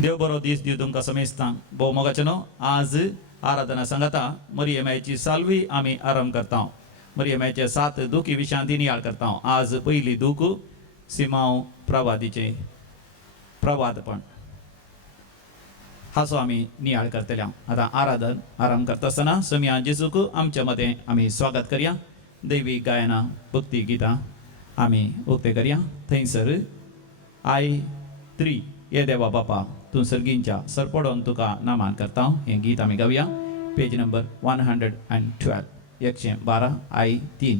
देव बरो दीस दिव तुमकां समेस्तां भोव मोगाचे न्हू आज आराधना सांगाता मरियमाची साल्वी आमी आरंभ करता मरियमाचे 7 दुखी विशांती नियाळ करता आज पयली दूख सिमांव प्रवादीचे प्रवादपण हाचो आमी नियाळ करतले आतां आराधन आरंभ करता आसतना समिया जेजूक आमच्या मतें आमी स्वागत करया दैवी गायनां भक्ती गितां आमी उक्ते करया थंयसर I3 ये देवा बापा तूं सर्गींच्या सरपडोन तुका नामान करता हें गीत आमी गावया पेज नंबर 112 112 I3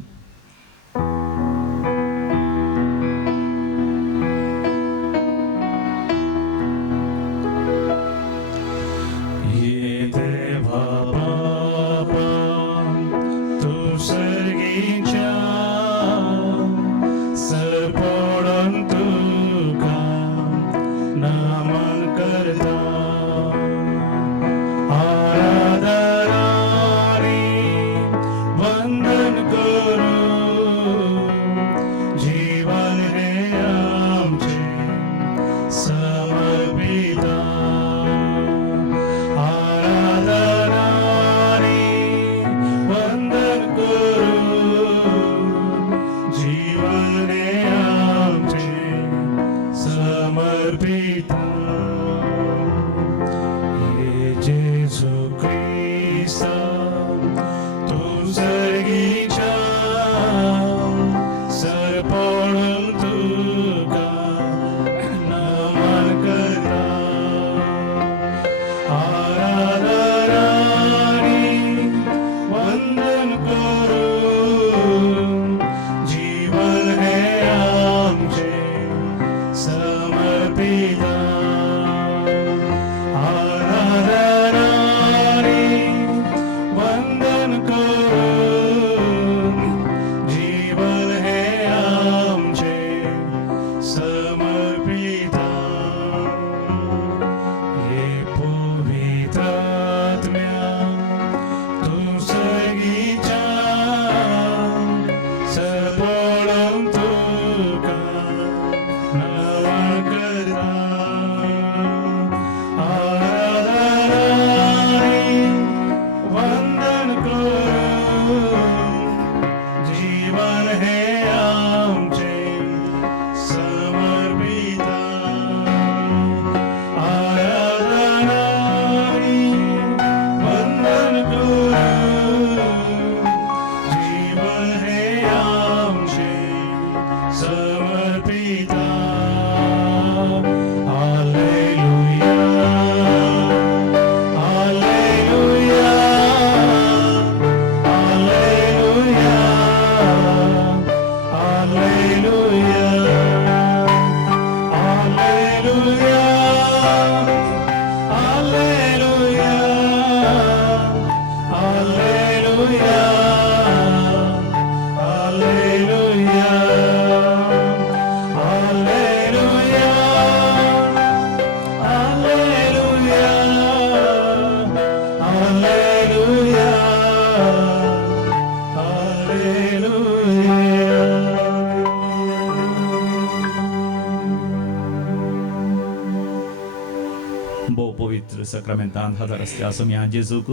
सक्रमेंतान हजर असल्या समिया जेजूक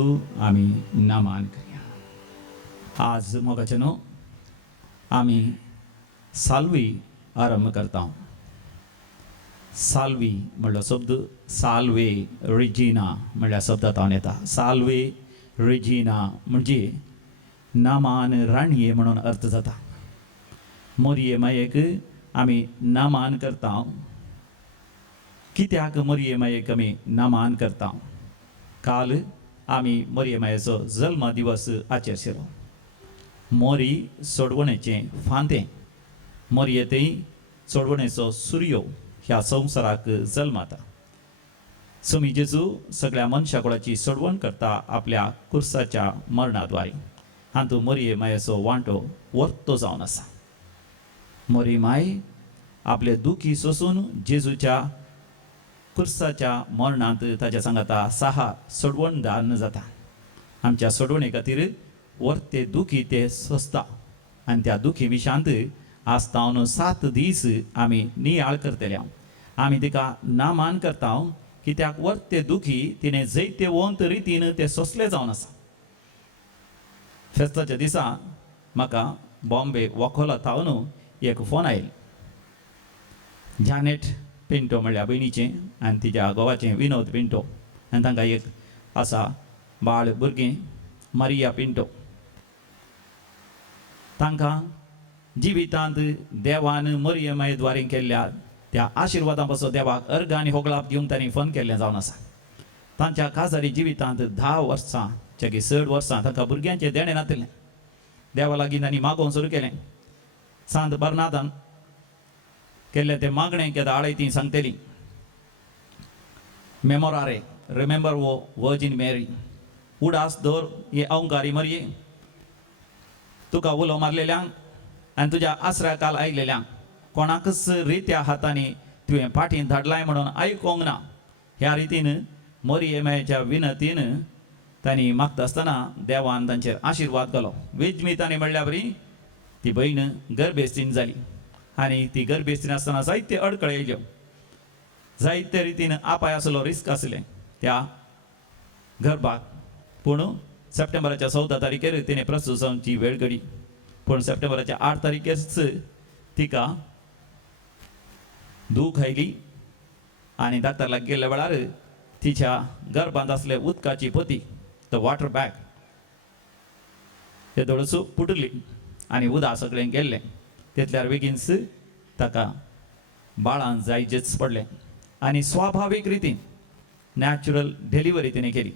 आमी नामान करया आज मोगाचे न्हू आमी साल्वी आरंभ करता साल्वी म्हणलो शब्द साल्वे रेजिना म्हणल्या शब्दांतल्यान येता साल्वे रेजिना म्हणजे नामान राणये म्हणून अर्थ जाता मोरयेमायेक आमी नामान करता कित्याक मोरयेमायेक आमी नामान करता काल आमी मोरयेमायेचो जल्म दिवस आचरशिलो मोरी सोडवणेचें फांतें मोरयेतय सोडवणेचो सूर्यो ह्या संवसाराक जल्माता समी जेजू सगळ्या मनशा कुळाची सोडवण करता आपल्या कुर्साच्या मरणाद्वारे हातूंत मोरयेमायेचो वांटो वर्तो जावन आसा मोरयेमाय आपले दुखी सोसून जेजूच्या कुर्साच्या मरणांत ताच्या सांगाता साहा सोडवण दान जाता आमच्या सोडवणे खातीर वर्ते दुखी ते सोंसता आनी त्या दुखी विशांत आस्तावन 7 दीस आमी नियाळ करतले आमी तिका नामान करता कित्याक वर्त ते दुखी तिने जैते वंत रितीन ते सोंसले जावन आसा. फेस्ताच्या दिसा म्हाका बॉम्बे वॉकोला तावन एक फोन आयलो. जॅनेट पिंटो म्हणल्या भयणीचें आनी तिच्या घोवाचें विनोद पिंटो आनी तांकां एक आसा बाळ भुरगें मारिया पिंटो. तांकां जिवितांत देवान मरियमाये द्वारे केल्ल्या त्या आशिर्वादां पासून देवाक अर्घ आनी होगळाप दिवंक तांणी फोन केल्लें जावन आसा. तांच्या काजारी जिवितांत 10 वर्सां चे 6 वर्सां तांकां भुरग्यांचें देणें नातिल्लें. देवा लागीं तांणी मागोवंक सुरू केलें. सांत बर्नादान केल्लें तें मागणें केदां आळय ती सांगतली. मेमोरारे रिमेंबर वो वर्जिन मेरी उडास दवर हे अवंकारी मरये तुका उलो मारलेल्यांक आनी तुज्या आसऱ्या काल आयिल्ल्यांक कोणाकच रित्या हातांनी तुवें पाठींत धाडलाय म्हणून आयकोंक ना. ह्या रितीन मरियमायेच्या विनतीन तांणी मागता आसतना देवान तांचेर आशिर्वाद घालो. वेजमितांनी म्हणल्या बरी ती भयण गर्भेस्तीन जाली आनी ती गर्भेस्तीन आसतना जायते अडखळे येयल्यो. जायते रितीन आपाय आसलो रिस्क आसलें त्या गर्भाक. पूण सप्टेंबराच्या 14 तारखेर तिणें प्रसूत जावची वेळ घडी. पूण सप्टेंबराच्या 8 तारखेरच तिका दूख आयली आनी डाक्टर लागीं गेल्ल्या वेळार तिच्या गर्भांत आसले उदकाची पती द वॉटर बॅग हे दोळसू फुटली आनी उदक सगळें गेल्लें. तितल्यार बेगीनच ताका बाळान जायजेच पडलें आनी स्वाभावीक रितीन नॅचरल डिलिव्हरी तिणें केली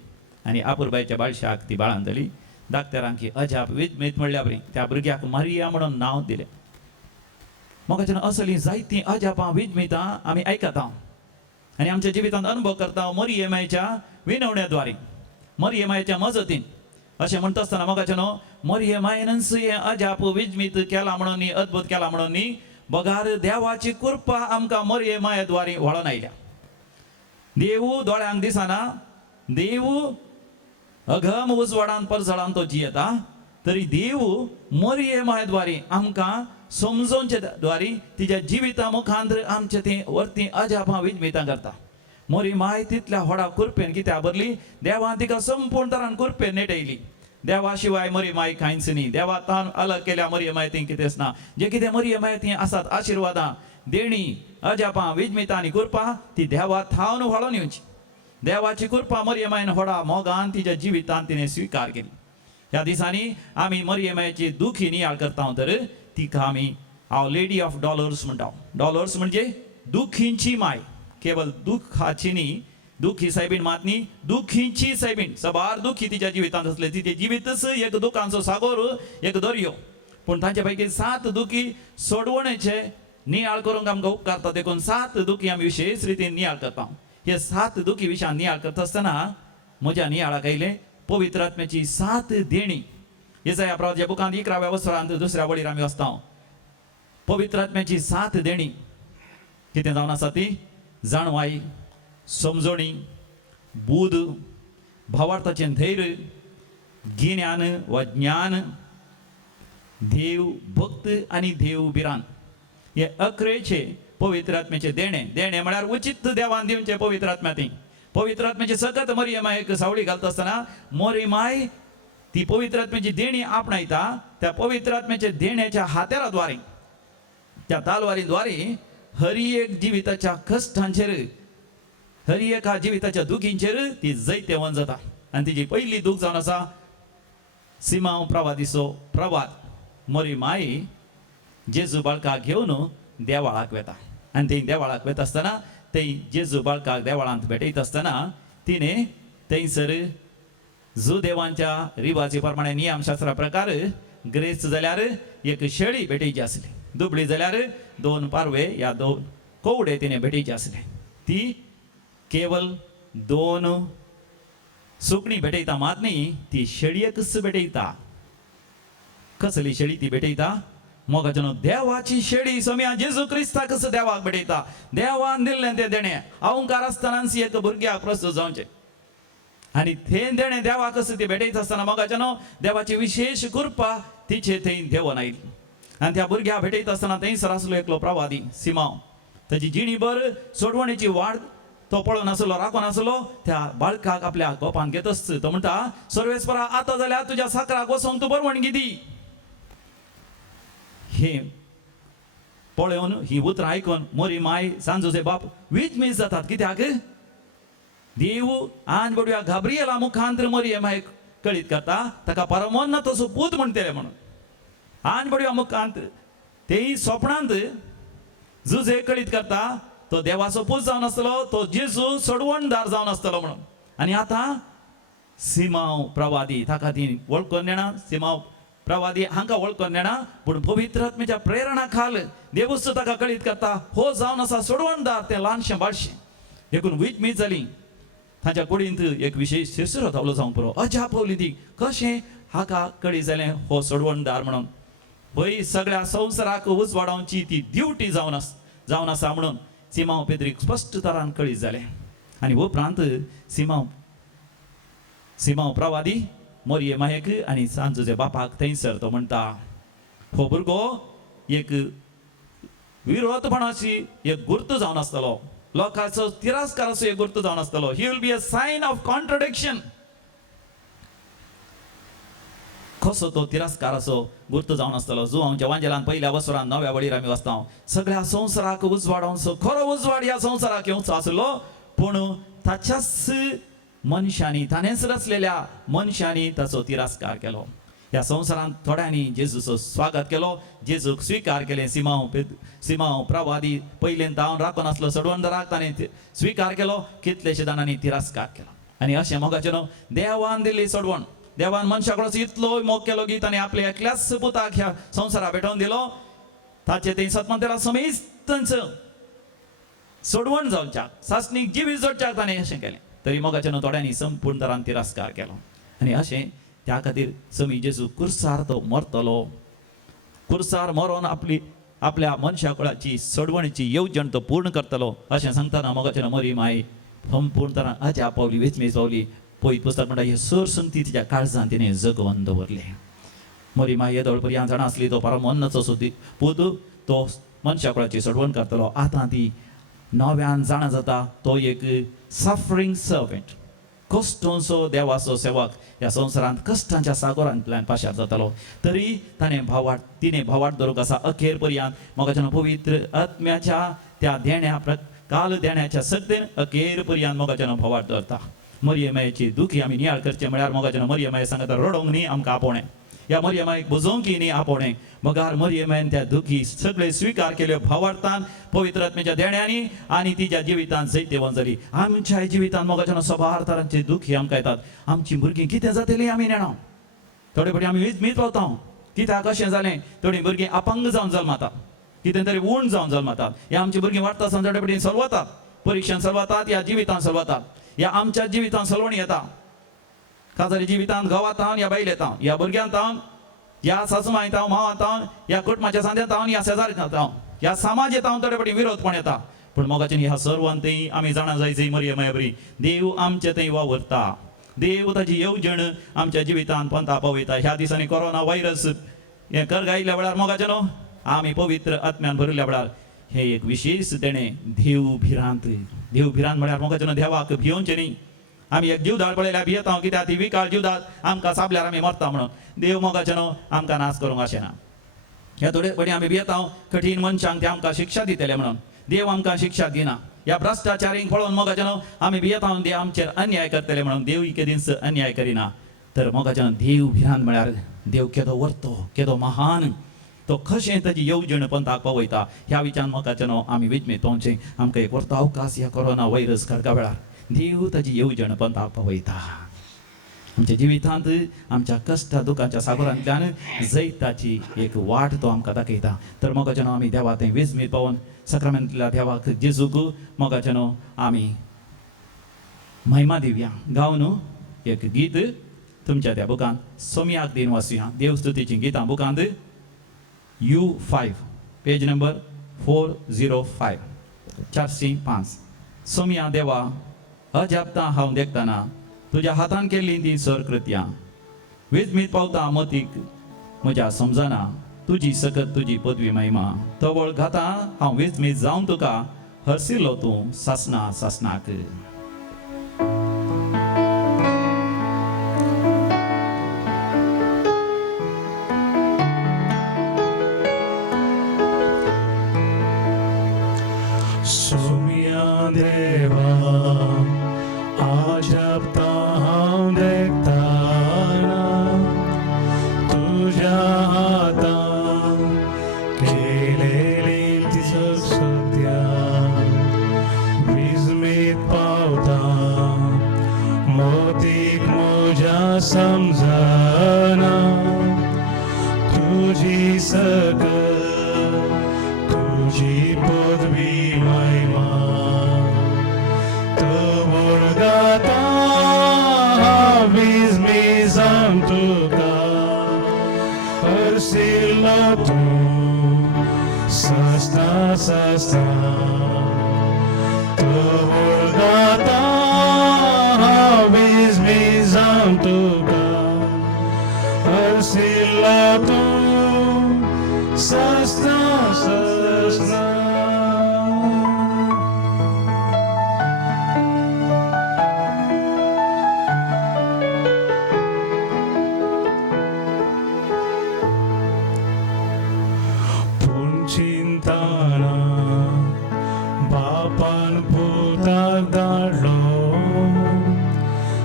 आनी आपुरबायेच्या बाळशाक ती बाळान जाली. डाक्टरांक अजाप विजमीत म्हणल्या बरी त्या भुरग्याक मारिया म्हणून नांव दिलें. म्हाका असलीं जायतीं अजापां विजमितां आमी आयकता आनी आमच्या जिवितांत अनुभव करता. मरियमायेच्या विनवण्याद्वारे मरियमायेच्या मजतीन अशें म्हणटा आसतना म्हाका मरियमायेनच हें अजाप विजमीत केलां म्हणून न्ही अद्भुत केलां म्हणून न्ही बगार देवाची कृपा आमकां मरियमाये द्वारे वळोन आयल्या. देव दोळ्यांक दिसना देव अघम उजवाडांत परसळांत तो जियेता तरी देव मरियमाये द्वारे आमकां समजोवचे द्वारे तिच्या जिविता मुखांत आमचे तें वर्ती अजापां विजमितां करता. मरियमाय तितल्या व्हडा कृपेन कित्या बरली देवान तिका संपूर्ण तरान कृपेन नेटयली. देवा शिवाय मरियमाय कांयच न्ही. देवा तान अलग केल्या मरियमाय ती कितेंच ना. जे कितें मरियमाय ती आसात आशिर्वादां देणी अजापां विजमितां आनी कृपा ती देवा थावन व्हळोन येवची. देवाची कृपा मरियमायन व्हडा मोगान तिच्या जिवितांत तिणें स्विकार केली. ह्या दिसांनी आमी मरियमायेची दुखी नियाळ करता तर तिका आमी हांव लेडी ऑफ डॉलर्स म्हणटा. डॉलर्स म्हणजे दुखींची माय. केवळ दुखाची न्ही दुखी सायबीण मात न्ही दुखींची सायबीण. सबार दुखी तिच्या जिवितांत आसले. तिचे जिवीतच एक दुखांचो सागोर एक दर्यो. पूण तांचे पैकी 7 दुखी सोडवणेचे नियाळ करूंक आमकां उपकारता. देखून 7 दुखी आमी विशेश रितीन नियाळ करता. हे 7 दुखी विशयान नियाळ करता आसतना म्हज्या नियाळाक आयले पवित्र आत्म्याची 7 देणी. येसाया प्रवाच्या बुकांत 11व्या वसरांत 2ऱ्या वळीर आमी वाचता. पवित्र आत्म्याची 7 देणी कितें जावन आसा ती जाणवाई समजणी बूद भावार्थाचें धैर्य गिन्यान वा ज्ञान देव भक्त आनी देव बिरान हे 11चे पवित्र आत्म्याचे देणे म्हळ्यार उचित देवान दिवचे पवित्र आत्म्या ती. पवित्र आत्म्याची सतत मरियमायेक सावळी घालता आसतना मरियमाय ती पवित्र आत्म्याची देणी आपणायता. त्या पवित्र आत्म्याच्या देण्याच्या हात्याराद्वारे त्या तालवारीद्वारे हरी एक जिविताच्या कश्टांचेर हरी एका जिविताच्या दुखींचेर ती जैते वन जाता. आनी तिची पयली दूख जावन आसा सिमांव प्रवादीचो प्रवाद. मरियमाय जेजू बाळकाक घेवन देवाळाक वेता आनी थंय देवाळाक वता आसतना थंय जेजू बाळकाक देवाळांत भेटयता आसतना तिणें थंयसर जो देवांच्या रिवाजी प्रमाणे नियमशास्त्रा प्रकार ग्रेस जाल्यार एक शेळी भेटयची आसली. दुबळी जाल्यार 2 पारवे या 2 कोवडे तिणें भेटयचे आसले. ती केवल 2 सुकणी भेटयता मात न्ही ती शेळयेकच भेटयता. कसली शेळी ती भेटयता मोगाचें देवाची शेळी सोम्या जेजू क्रिस्ताकच देवाक भेटयता. देवान दिल्लें तें देणें अवंकार आसतनाच एक भुरग्याक प्रस्तूत जावचें आनी थंय देणें देवाकच ती भेटयता आसतना मोगाचें देवाची विशेष कृपा तिचे थंय देवन आयली. आनी त्या भुरग्याक भेटयता आसतना थंयसर आसलो एकलो प्रवादी सिमांव. ताची जिणीभर सोडवणेची वाड तो पळोवन आसलो राखून आसलो त्या बाळकाक आपल्या गोपान घेत आसत तो म्हणटा सर्वेस्परा आतां जाल्यार तुज्या साकराक वसोंक तूं बरवणगी दी. हे पळोवन ही उतरां आयकून मोरी माय सांजोचे बाप विचमीत जातात. कित्याक देव आज बडव्या गाब्रिएला मुखांतर मोरये मायक कळीत करता ताका परमोन्न तसो पूत म्हणटले म्हणून. आज बडव्या मुखांत तेय स्वप्नांत जुजे कळीत करता तो देवाचो पूत जावन आसतलो, तो जेजू सोडवणदार जावन आसतलो म्हणून. आनी आतां सिमांव प्रवादी ताका ती वळखून नेना, सिमांव प्रवादी हांकां वळखून नेना, पूण पवित्र आत्म्याच्या प्रेरणा खाल देवूच ताका कळीत करता हो जावन आसा सोडवणदार तें ल्हानशें बाळशें. देखून विचमीत जाली. ताच्या कुडींत एक विशेश शिरसरो धावलो जावंक पुरो. अजापवली ती कशें हाका कळीत जालें हो सोडवणदार म्हणून. पळय सगळ्या संवसाराक उजवाडावची ती ड्युटी जावन आसा म्हणून सिमांव पेद्रीक स्पश्ट तरान कळीत जालें. आनी उपरांत सिमांव प्रवादी मोरये मायेक आनी सांजोच्या बापाक थंयसर तो म्हणटा हो भुरगो एक विरोधपणाची एक गुर्त जावन आसतलो, लोकांचो तिरस्काराचो एक गुर्त जावन आसतलो. He will be a sign of contradiction. कसो तो तिरस्काराचो गुर्त जावन आसतलो जो आमच्या वांजेलान पहिल्या वसरान नव्या वळीर आमी वचता. सगळ्या संवसाराक उजवाडावचो खरो उजवाड ह्या संवसाराक येवचो आसलो, पूण ताच्याच मनशांनी ताणेंच रचलेल्या मनशांनी ताचो तिरस्कार केलो. ह्या संवसारांत थोड्यांनी जेजूचो स्वागत केलो, जेजूक स्विकार केलें. सिमांव प्रवादी पयलें हांव राखून आसलो सोडवणदाराक ताणें स्विकार केलो, कितलेशे जाणांनी तिरस्कार केलो. आनी अशें मोगाचें न्हू, देवान दिल्ली सोडवण, देवान मनशा कडलो इतलो मोग केलो की ताणें आपल्या एकल्याच पुताक ह्या संवसाराक भेटोवन दिलो. ताचे ते सत्मंतरा समेस्त सोडवण जावच्याक सासणीक जिवीत जोडच्याक ताणें अशें केलें. तरी मोगाचें न्हू, थोड्यांनी संपूर्ण तरान तिरस्कार केलो. आनी अशें त्या खातीर समी जेजू कुर्सार तो मरतलो. कुर्सार मरोन आपल्या मनशा कुळाची सोडवणीची येवजण तो पूर्ण करतलो अशें सांगतना मोगाचें मोरी माय संपूर्ण तरान अजा पावली वेचमीत पावली. पळयत पुस्तक म्हणटा हे सरसंगती तिच्या काळजांत तिणें जगोवन दवरलें. मोरी माय येदोळ पर्यंत जाणा आसली तो परमोन्नचो सुद्दी पूत तो मनशा कुळाची सोडवण करतलो. आतां ती नव्यान जाणा जाता तो एक सफरींग सर्वेंट, कश्टांचो देवाचो सेवक ह्या संवसारांत कश्टांच्या सागरांतल्यान पाशार जातालो. तरी तिणें भावार्थ दवरूंक आसा अखेर पर्यंत. मोगाचें पवित्र आत्म्याच्या त्या काल देण्याच्या सक्तीन अखेर पर्यंत मोगाचें भावार्थ दवरता. मोरये मायेची दुखी आमी नियाळ करचें म्हळ्यार मोगाचें मोरये माये सांगता रडोंक न्ही आमकां आपोवणें, ह्या मोरये मायेक बुजोवंकी न्ही आपोवणें. मोगार मोरये मायेन त्या दुखी सगळे स्विकार केल्यो भावार्थान पवित्र आत्म्याच्या देण्यानी आनी तिच्या जिवितांत जैते वंजली. आमच्या जिवितांत मोगाचें सबार तरांची दुखी आमकां येतात. आमची भुरगीं कितें जातलीं आमी नेणा. थोडे फावटी आमी वीज पावता कित्याक कशें जालें. थोडीं भुरगीं अपंग जावन जल्मातात, कितें तरी उण जावन जल्मातात. ह्या आमची भुरगीं वाडटा आसतना थोडे फावटी सलवतात, परिक्षान सलवतात, ह्या जिवितांत सलवतात. ह्या आमच्या जिवितांत सलवणी येता. काजारी जिवितांत घोवांत हांव ह्या बायल येता, ह्या भुरग्यांत हांव, ह्या सासूमांयत हांव, मांवांत हांव, ह्या कुटुंबाच्या सांद्यांत हांव, ह्या शेजारीत हांव, ह्या समाजांत हांव थोडे फावटी विरोधपण येता. पूण मोगाचें ह्या सर्वांतय आमी जाणा जायचीं मोरये माय बरी देव आमचे थंय वावरता. देव ताची येवजण आमच्या जिवितांत पंथा पवयता. ह्या दिसांनी कोरोना व्हायरस हें करगायिल्ल्या वेळार मोगाचें न्हू, आमी पवित्र आत्म्यान भरिल्ल्या वेळार हे एक विशेश तेणें देव भिरांत म्हळ्यार मोगाचें न्हू, देवाक भियोवचें न्ही. आमी एक जीवदाळ पळयल्यार भियेता कित्याक ती विकाळ जीवदाळ आमकां सापल्यार आमी मरता म्हणून. देव मोगाचें न्हू आमकां नाश करूंक अशें ना. ह्या थोडे फावटी आमी भियेता कठीण मनशांक ते आमकां शिक्षा दितले म्हणून. देव आमकां शिक्षा दिना. ह्या भ्रश्टाचारींक पळोवन मोगाचें न्हू आमी भियेता देव आमचेर अन्याय करतले म्हणून. देव केदींच अन्याय करिना. तर मोगाचें देव भिरांत म्हळ्यार देव केदो वर्तो, केदो महान, तो कशें ताची येवजण पंथाक पावयता ह्या विचारान मोगाचें न्हू आमी विचमीत पावचें. आमकां एक वर्तो अवकाश ह्या कोरोना व्हायरस खडका वेळार देव ताची येवजण पंथाक पावयता. आमच्या जिवितांत आमच्या कश्टा दुखाच्या सागरांतल्यान जैताची एक वाट तो आमकां दाखयता. तर मोगाचें न्हू आमी देवा थंय विचमीत पावोन सक्रामेंतल्या देवाक जेजूक मोगाचें न्हू आमी महिमा दिवया. गावन एक गीत तुमच्या त्या बुकांत सोमयाक दिन वाचुया. देवस्तुतीचीं गितां बुकांत U5 पेज नंबर 405 405. सोमया देवा अजापता हांव देखताना तुज्या हातान केल्लीं तीं सर कृत्यां विचमीत पावता मतीक म्हज्या समजना तुजी सकत तुजी पदवी महिमा. तवळ घाता हांव विचमीत जावन तुका हरसिलो तूं सासना सासनाक सुमिया देवा अजबता हांव देखताना तुझ्या हातान केलेली ती सत्या विस्मित पावता मोतीक म्हज्या समजना तुझी सकल तुझी पदवी महिमा तोवर गाता विस्मी जावन तुका हरसिल्लो तूं सस्ता सस्ता तोवर गाता विस्मी जावन तुका हरसिल्लो तूं सस्ता सस्ता चिंताना बापान पुताक धाडलो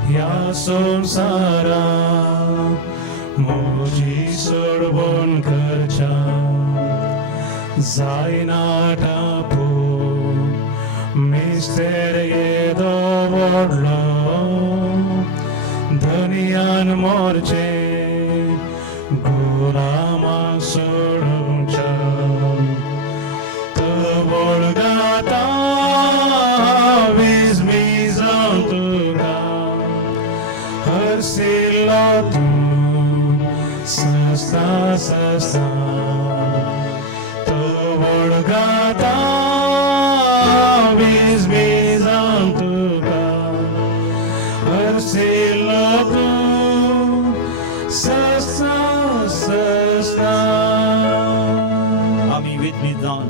ह्या संवसारा म्हजी सोडवण करच्या जायना टापू मिस्तेर येदो व्हडलो धनियान मोरचे गुलामाक सोडूंच्या गाता विस्मी जावन तुका हरसिल्लो तूं सस्ता सस्ता तोवर गाता विस्मी जावन तुका हरसिल्लो तूं सस्ता सस्ता आमी विस्मीत जावन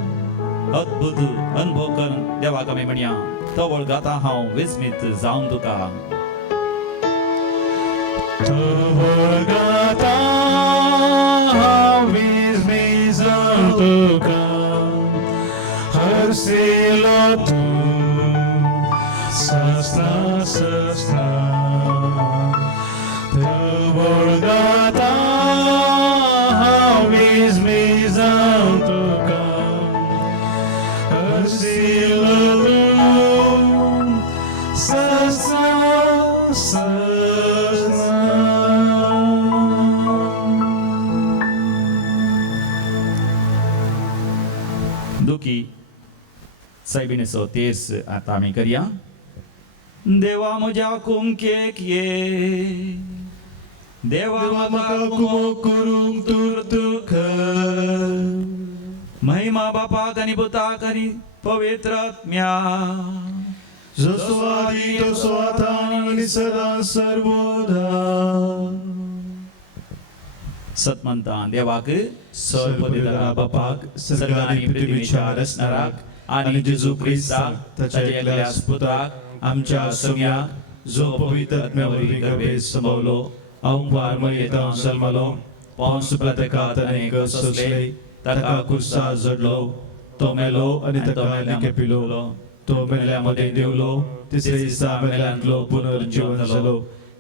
अद्भुत अनुभव करून देवाक आमी म्हणया तो वळगाता हांव विस्मीत जावन तुका तोवर गाता विस्मी जावन तुका हरसिल्लो तूं सस्ता सस्ता तोवर गाता विस्मी जावन तुका हरसिल्लो तूं सस्ता दुखी सायबिनेचो तेस आतां आमी करया देवा म्हज्या कुमकेक ये देवा म्हाका कुमक करूंक तुर्तुक महिमा बापाक आनी पुताक आनी पवित्र आत्म्या जसो आदी तसो आतां आनी सदा सर्वदा सतमंता देवाक सर्वपदिदारा बापाक सगळ्या आनी पृथ्वीच्या रचणाराक आनी जेजू क्रिस्ताक ताच्या एकल्या पुत्राक आमच्या सगळ्याक जो पवित्र आत्म्यावरवी गर्भेत संभवलो अवंकार मयेतां जल्मलो पोंस पिलाताकात अनेक सोंसले ताका क्रुसार जडलो तो मेलो आनी ताका निकेपिलो तो मेल्या मध्ये देवलो तिसरे दिसा मेल्यांतलो पुनर्जीवन जालो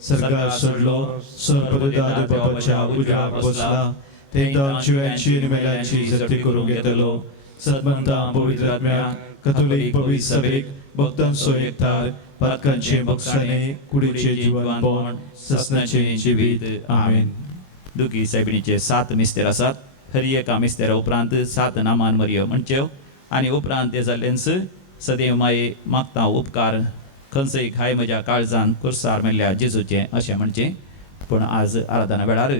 सरकार सोडलो सर्वपदिदार बापाच्या उजव्याक बसला तेन्ना जिव्यांची आनी मेल्यांची जप्ती करूंक येतलो सतमंता पवित्र आत्म्या कथोलीक पवित्र सभेक भक्तांचो एकठांय पातकांचे मोक्षाने कुडीचे जीवन पण ससनाचे जिवीत आमेन. दुखी सायबिणीचे 7 मिस्तेर आसात. हरी एका मिस्तेरा उपरांत 7 नामान मरियो म्हणच्यो आनी उपरांत ते जाल्लेंच सदैव माये मागता उपकार खंयचय खाय म्हज्या काळजान कुर्सार मेल्ल्या जेजूचे अशें म्हणचें. पूण आज आराधना वेळार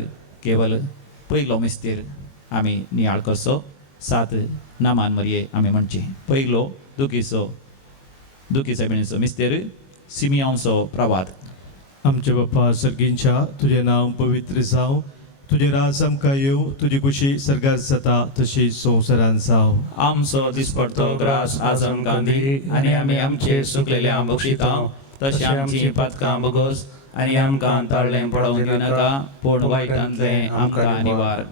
केवळ पयलो मिस्तेर आमी नियाळ करचो. 7 नामान मरिये आमी म्हणचे. पयलो दुखी सायबिणीचो मिस्तेर सिमियोनचो प्रवाद. आमचे बाप्पा सर्गींच्या तुझे नाव पवित्र जावं तुझे राज आमकां येव तुजी कुशी सरकार जाता तशी संवसारान जाव आमचो दिसपडतो ग्रास आज आमकां दी आनी आमी आमचे सुकलेल्या बक्षिता तशी आमची पातकां बोगोस आनी आमकां ताळ्ळें पडोवंक दिनाका पूण वायटांतलें आमकां निवार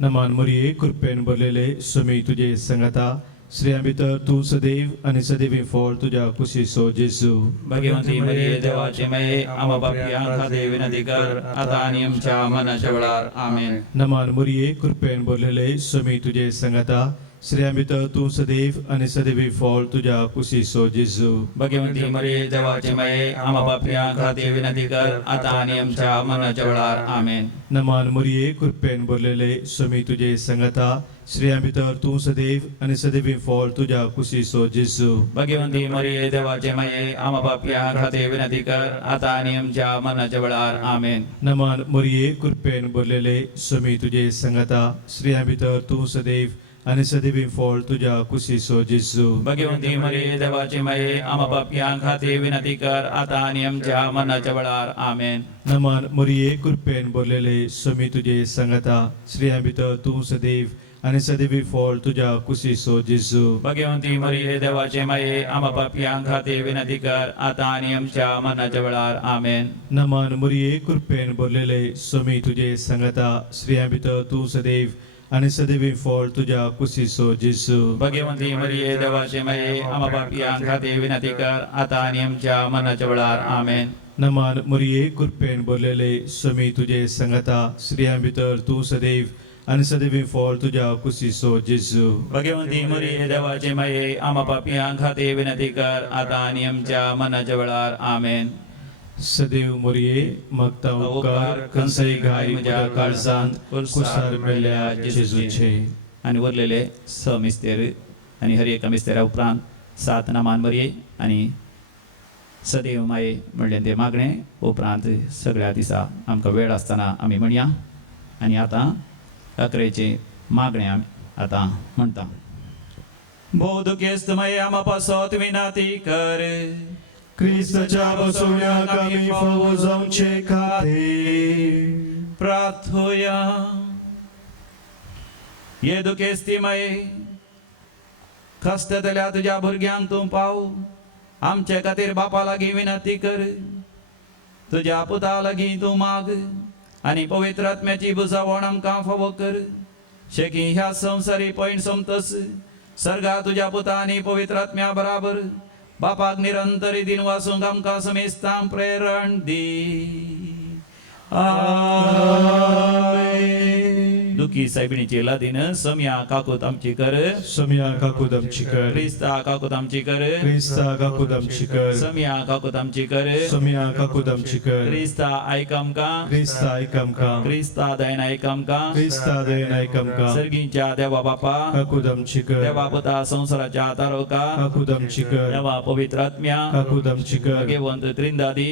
नमान मोरये कृपेन भरलेले समी तुजे संगता श्रेया भितर तूं सदैव आनी सदैवी फळ तुज्या कुशीचो जेजू भगवंती मरिये देवाचे माये आमा बापया खातीर विनंती कर आतां आनी आमच्या मरणाच्या वेळार आमेन नमान मोरये कृपेन भरलेले समी तुजे संगता श्रेया भितर तूं सदैव आनी सदैवी फळ तुज्या कुशीचो जेजू भगवंती मरिये देवाचे माये आमा बापया खातीर विनंती कर आतां आनी आमच्या मरणाच्या वेळार आमेन नमान मोरये कृपेन भरलेले समी तुजे संगता श्रेया भितर तूं सदैव आनी सदैवी फळ तुज्या कुशीचो जेजू भगवंती मरिये देवाचे माये आमा बापया खातीर विनंती कर आतां आनी आमच्या मरणाच्या वेळार आमेन नमान मोरये कृपेन भरलेले समी तुजे संगता श्रेया भितर तूं सदैव आनी सदैवी फळ तुज्या कुशीचो जेजू भगवंती मरिये देवाचे माये आमा बापया खातीर विनंती कर आतां आनी आमच्या मरणाच्या वेळार आमेन नमान मोरये कृपेन भरलेले समी तुजे संगता श्रेया भितर तूं सदैव आनी सदैवी फळ तुज्या कुशीचो जेजू भगवंती मरिये देवाचे माये आमा बापया खातीर विनंती कर आतां आनी आमच्या मरणाच्या वेळार आमेन नमान मोरये कृपेन भरलेले समी तुजे संगता श्रेया भितर तूं सदैव आनी सदैवी फळ तुज्या कुशीचो जेजू भगवंती मरिये देवाचे माये आमा बापया खातीर विनंती कर आतां आनी आमच्या मरणाच्या वेळार आमेन नमान मोरये कृपेन भरलेले समी तुजे संगता श्रेया भितर तूं सदैव आनी सदैवी फळ तुज्या कुशीचो जेजू भगवंती मरिये देवाचे माये आमा बापया खातीर विनंती कर आतां आनी आमच्या मरणाच्या वेळार आमेन सदैव मोरये मागता उपकार खंयसय घाय म्हज्या काळजांत कुसार मेल्या जेजूचे आनी उरलेले स मिस्तेर आनी हर एका मिस्तेरा उपरांत 7 नामान मरिये आनी सदैव माये म्हणलें तें मागणें उपरांत सगळ्या दिसा आमकां वेळ आसतना आमी म्हणया आनी आतां 11चे मागणें आमी आतां म्हणटा भोव दुखेस्त माये आमा पासत विनंती कर क्रिस्ताच्या बसवण्याक आमी फावो जावचे खातीर प्रार्थोया ये दुखेस्ती माये खस्त जाल्या तुज्या भुरग्यांक तूं पाव आमचे खातीर बापा लागीं विनंती कर तुज्या पुता लागीं तूं माग आनी पवित्र आत्म्याची बुजावण आमकां फावो कर शेकी ह्या संवसारी पैण सोमतस सर्गा तुज्या पुता आनी पवित्र आत्म्या बराबर बापाक निरंतरी दिन वासूंक आमकां समेस्तां प्रेरण दी आमेन दुखी सायबिणीची लादीन समया काकूत आमची कर समया काकूद आमची कर क्रिस्ता काकूत आमची कर क्रिस्ता काकूद आमची कर समया काकूत आमची कर समया काकूद आमची कर क्रिस्ता आयक आमकां क्रिस्ता आयक आमकां क्रिस्ता दयन आयक आमकां क्रिस्ता दयेन आयक आमकां सर्गींच्या देवा बापा काकूद आमची कर देवा पुता संसाराच्या तारोका काकूद आमची कर देवा पवित्र आत्म्या काकूद आमची कर भगवंत त्रिंदादी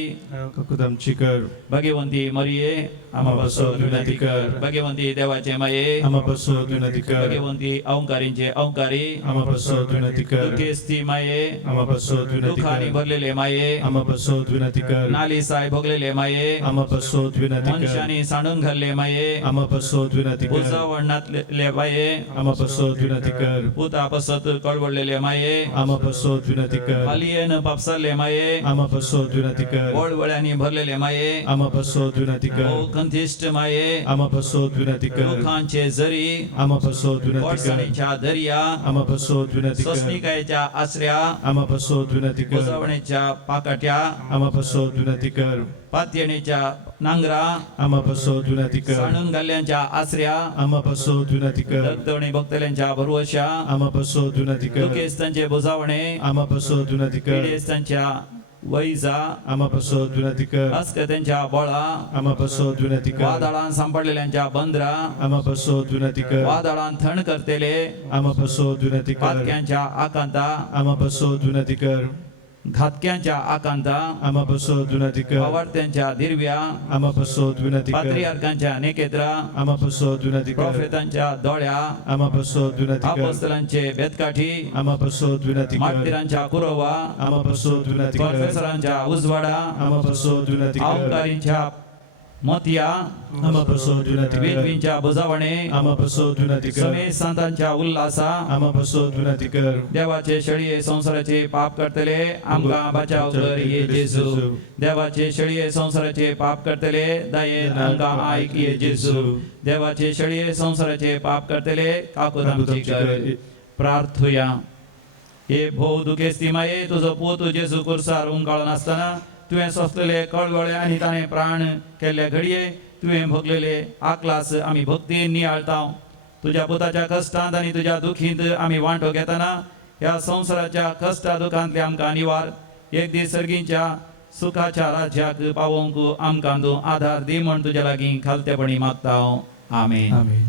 काकूद आमची कर भगवंती मरिये आमा बसोत विनंती कर भगवंती देवाचे माये आमा बसोत विनंती कर भगवंती औंकारींचे औंकारी आमा बसोत विनंती कर दुखेस्ती माये आमा बसोत विनंती दुखानी कर भरलेले माये आमा बसोत विनंती कर नालिसाय भोगलेले माये आमा बसोत विनंती कर मनशांनी सांडून घालले माये आमा बसोत विनंती कर उजावणातले माये आमा बसोत विनंती कर पुता पसत कळवडलेले माये आमा बसोत विनंती कर हालियेन पापसारले माये आमा बसोत विनंती कर वळवळ्यांनी भरलेले माये आमा बसोत विनंती कर कंथिष्ट माये आमा बसोत विनंती कर दुखांचे जरी आमा बसोत विनंती कर वडसाणीच्या दर्या आमा बसोत विनंती कर सोसणिकायच्या आसऱ्या आमा बसोत विनंती कर उजावणेच्या पाकाट्या आमा बसोत विनंती कर पातयणीच्या नांगरा आमा बसोत विनंती कर सांडून घाल्ल्यांच्या आसऱ्या आमा बसोत विनंती कर दगदवणी भक्तल्यांच्या भरवशा आमा बसोत विनंती कर दुखेस्तांचे बुजावणे आमा बसोत विनंती कर पिडेस्तांच्या वैजा आमा बसोत विनंती कर अस्कत्यांच्या बळा आमा बसोत विनंती कर वादळान सांपडलेल्यांच्या बंदरा आमा बसोत विनंती कर वादळान थंड करतेले आमा बसोत विनंती कर पातक्यांच्या आकांता आमा बसोत विनंती कर घातक्यांच्या आकांता आमा बसोत विनंती कर आवडत्यांच्या दिरव्या आमा बसोत विनंती कर पात्रियार्कांच्या नेकेत्रा आमा बसोत विनंती कर प्रोफेतांच्या दोळ्या आमा बसोत विनंती कर अपोस्तलांचे बेतकाठी आमा बसोत विनंती कर मार्तिरांच्या कुरोवा आमा बसोत विनंती कर प्रोफेसरांच्या उजवाडा आमा बसोत विनंती कर औंकारींच्या मोतिया Ama paso dunati विणविणच्या बुजावणे Ama paso dunati समे संतांच्या उल्हासा Ama paso dunati देवाचे शळये संसाराचे पाप करतले आमकां बचाव कर ये जेजू देवाचे शळये संसाराचे पाप करतले दयेन आमकां आयक ये जेजू देवाचे शळये संसाराचे पाप करतले काकूत आमची कर प्रार्थुया हे भोव दुखेस्ती माये तुजो पोतू जेजू कुर्सार उंगाळून आसतना तुवें सोंसलेले कळवळे आनी ताणें प्राण केल्ले घडये तुवें भोगलेले आकलास आमी भक्तीन नियाळटाव तुज्या पुताच्या कश्टांत आनी तुज्या दुखींत आमी वांटो घेतना ह्या संवसाराच्या कश्टा दुखांतले आमकां निवार एक दीस सर्गींच्या सुखाच्या राज्याक पावोवंक आमकां तूं आधार दी म्हण तुज्या लागीं खालतेपणी मागता हांव. आमेन. Amen.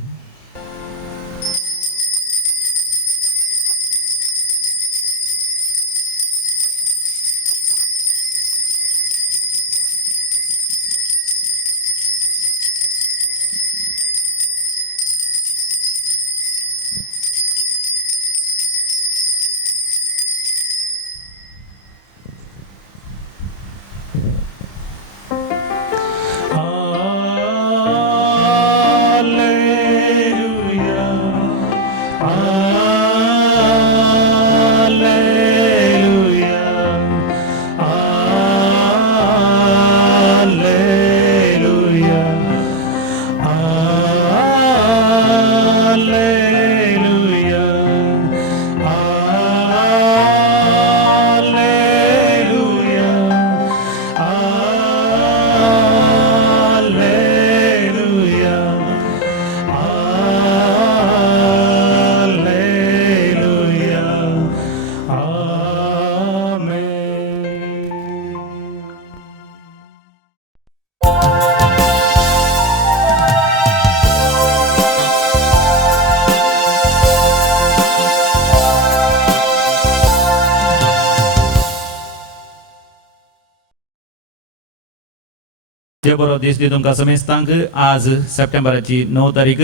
ते बरो दीस दी तुमकां समेस्तांक आज सप्टेंबराची 9 तारीख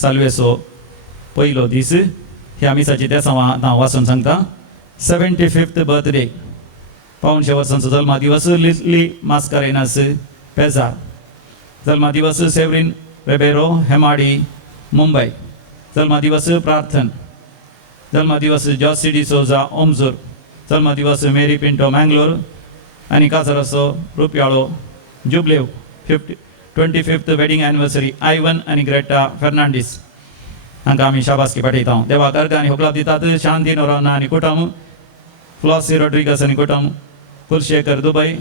सालवेचो पयलो दीस ह्या मिसाची त्या हांव वाचून सांगता. 75th बर्थडे 500 वर्सांचो जल्मा दिवस लिटली मास्कारेनास पेजार जल्मा दिवस सेवरीन रेबेरो हेमाडी मुंबई जल्मा दिवस प्रार्थन जल्मा दिवस जॉसी डिसोजा ओमजूर जल्मा दिवस मेरी पिंटो मँगलोर आनी कासारसो रुपयाळो जुबलेव 25th वेडिंग एनिवर्सरी आयवन आनी ग्रेटा फेर्नांडीस हांकां आमी शाबासकी पाठयता. देवा कर्गा आनी होकलाप दितात. शांती नोरावना आनी कुटुंब फ्लॉसी रॉड्रिगस आनी कुटुंब कुलशेखर दुबय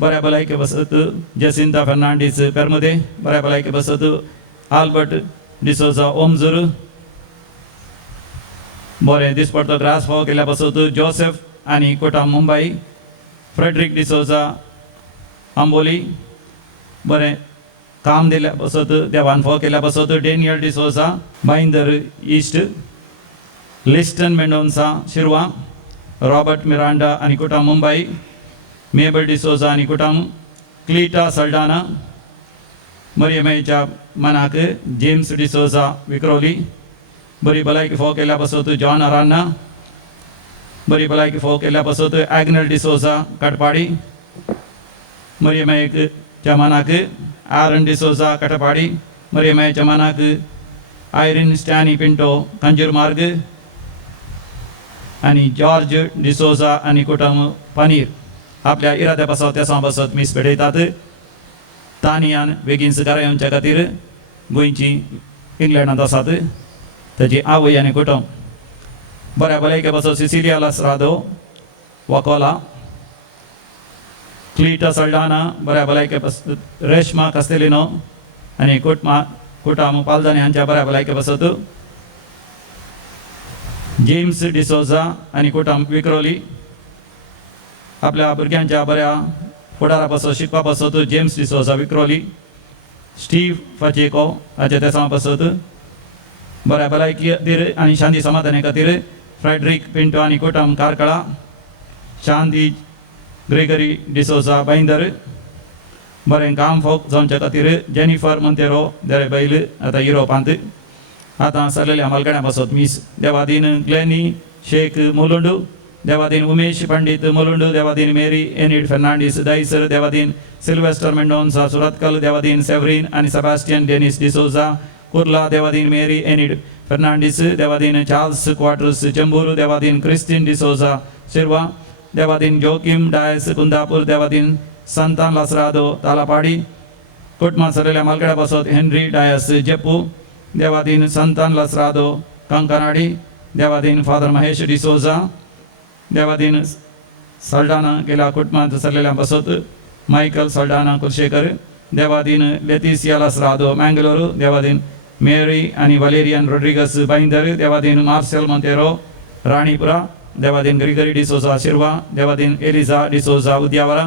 बऱ्या भलायके बसत जसिंता फेर्नांडीस पेरमुदे बऱ्या भलायके बसत आल्बर्ट डिसोजा ओमजूर बरें दीस पडतो ग्रास फाव केल्या बसत जोसेफ आनी कुटुंब मुंबई फ्रेडरिक डिसोजा आंबोली बरें काम दिल्या बसत देवान फाव केल्या बसत Daniel D'Souza Bhayandar east Liston Mendonca Shirva Robert Miranda आनी कुटुंब मुंबई मेबल डिसोजा आनी कुटुंब क्लिटा सल्डाना मरियमेच्या मनाक जेम्स डिसोजा विक्रोली बरी भलायकी फाव केल्या बसत जॉन अरान्ना बरी भलायकी फाव केल्या बसत ॲग्नल डिसोजा कटपाडी मरियमेच्या मनाक आरन डिसोजा कटपाडी मरियमेच्या मनाक आयरिन स्टॅनी पिंटो कंजूर मार्ग आनी जॉर्ज डिसोजा आनी कुटुंब पनीर आपल्या इराद्या बसत त्या बसत मीस पेटयतात. तानियान बेगीनच घरा येवच्या खातीर गोंयची इंग्लंडांत आसात ताची आवय आनी कुटुंब बऱ्या भलायके बसत सिसिलिया लासरादो वकोला क्लिटा सल्डाना बऱ्या भलायके बसत रेशमा कास्तेलिनो आनी कुटुंब पालजानी हांच्या बऱ्या भलायके बसत जेम्स डिसोजा आनी कुटुंब विक्रोली आपल्या भुरग्यांच्या बऱ्या फुडारा बसत शिकपा बसत जेम्स डिसोजा विक्रोली स्टीव फाचेको हाचे तेसा बसत बऱ्या भलायकी खातीर आनी शांती समाधाना खातीर फ्रेडरिक पिंटो आनी कुटुंब कारकळा शांती ग्रेगरी डिसोजा बाईंदर बरें काम फोक जावच्या खातीर जेनिफर मोंतेरो देरेबैल आतां युरोपांत आतां सरलेल्या मलगड्या बसत मीस देवादीन ग्लेनी शेख मुलुंडू देवादीन उमेश पंडित मुलुंड देवादीन मेरी एनिड फर्नांडिस दाईसर देवादीन सिल्वेस्टर मेंडोन्सा सुरतकल देवादीन सेवरीन आणि सेबास्टियन डेनिस डिसोजा कुर्ला देवादीन मेरी एनिड फर्नांडिस देवादीन चार्ल्स क्वार्टर्स चेंबूर देवादीन क्रिस्टिन डिसोजा शिरवा देवादीन जोकिम डायस कुंदापूर देवादीन संतान लासरादो तालापाडी कुटमा सरल्या मालगडा बसत हेनरी डायस जेपू देवादीन संतान लासरादो कंकनाडी देवादीन फादर महेश डिसोजा देवादीन सल्डाना गेला कुटमांत सरलेल्या बसत मायकल सल्डाना कुलशेकर देवादीन लेतिसिया लासरादो मँगलोर देवादीन मेरी आणि वलेरियन रोड्रिगस बाइंदर देवादीन मार्सेल मोंतेरो राणीपुरा देवादीन ग्रिगरी डिसोजा शिरवा देवादीन एलिझा डिसोजा उद्यावरा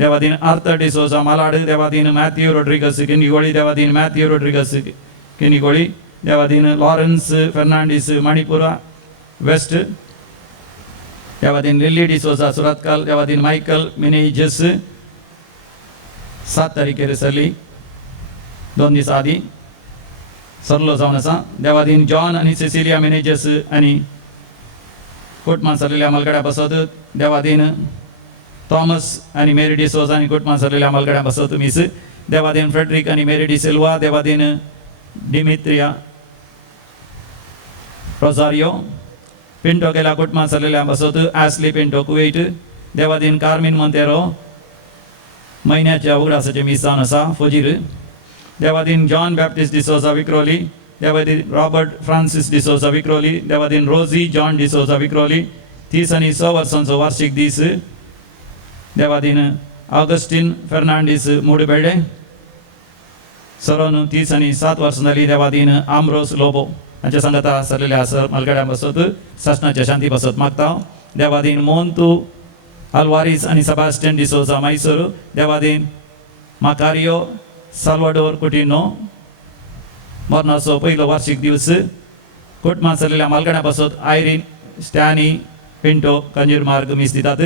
देवादीन आर्थर डिसोजा मालाड देवादीन मॅथ्यू रोड्रिगस किनिगोळी देवादीन मॅथ्यू रोड्रिगस किनिगोळी देवादीन लॉरेन्स फर्नांडिस मणिपुरा वेस्ट देवादीन लिली डिसोजा सुरतकल देवादीन मायकल मिनेजस 7 तारखेर सरली 2 दिवस आधी सरलो जावन आसा देवादीन जॉन आणि सिसिलिया मिनेजस आणि कोटमान सरलेल्या मलगड्या बसत देवादीन थॉमस आणि मेरी डिसोजा आणि कोटमान सरलेल्या मलगड्या बसत मिस देवादीन फ्रेडरिक आणि मेरी डी सिल्वा देवादीन डिमित्रिया रोजारियो पिंटो गेला कुटमा सरलेल्या बसत ॲस्ली पिंटो कुवेट देवादीन कार्मिन मोंतेरो महिन्याच्या उगडासाचे मिस जावन आसा फुजीर देवादीन जॉन बॅप्टिस्ट डिसोजा विक्रोली देवादीन रॉबर्ट फ्रांसिस डिसोजा विक्रोली देवादीन रोजी जॉन डिसोजा विक्रोली 30 आणि 6 वर्षांचो वार्षिक दीस देवादीन ऑगस्टिन फर्नांडिस मुडबेडे सरोन 30 आणि 7 वर्ष झाली देवादीन आम्ब्रोस लोबो यांच्या संगता सरलेल्या सर मलगड्या बसत शासनाच्या शांती बसत मागता देवादीन मोंतू अल्वारिस आणि सेबास्टियन डिसोजा मैसूर देवादीन माकारियो साल्वाडोर कुटिनो मरणाचो पहिलो वार्षिक दिवस कोटमा सरलेल्या मालगड्या बसत आयरीन स्टॅनी पिंटो कंजीर मार्ग मिस दितात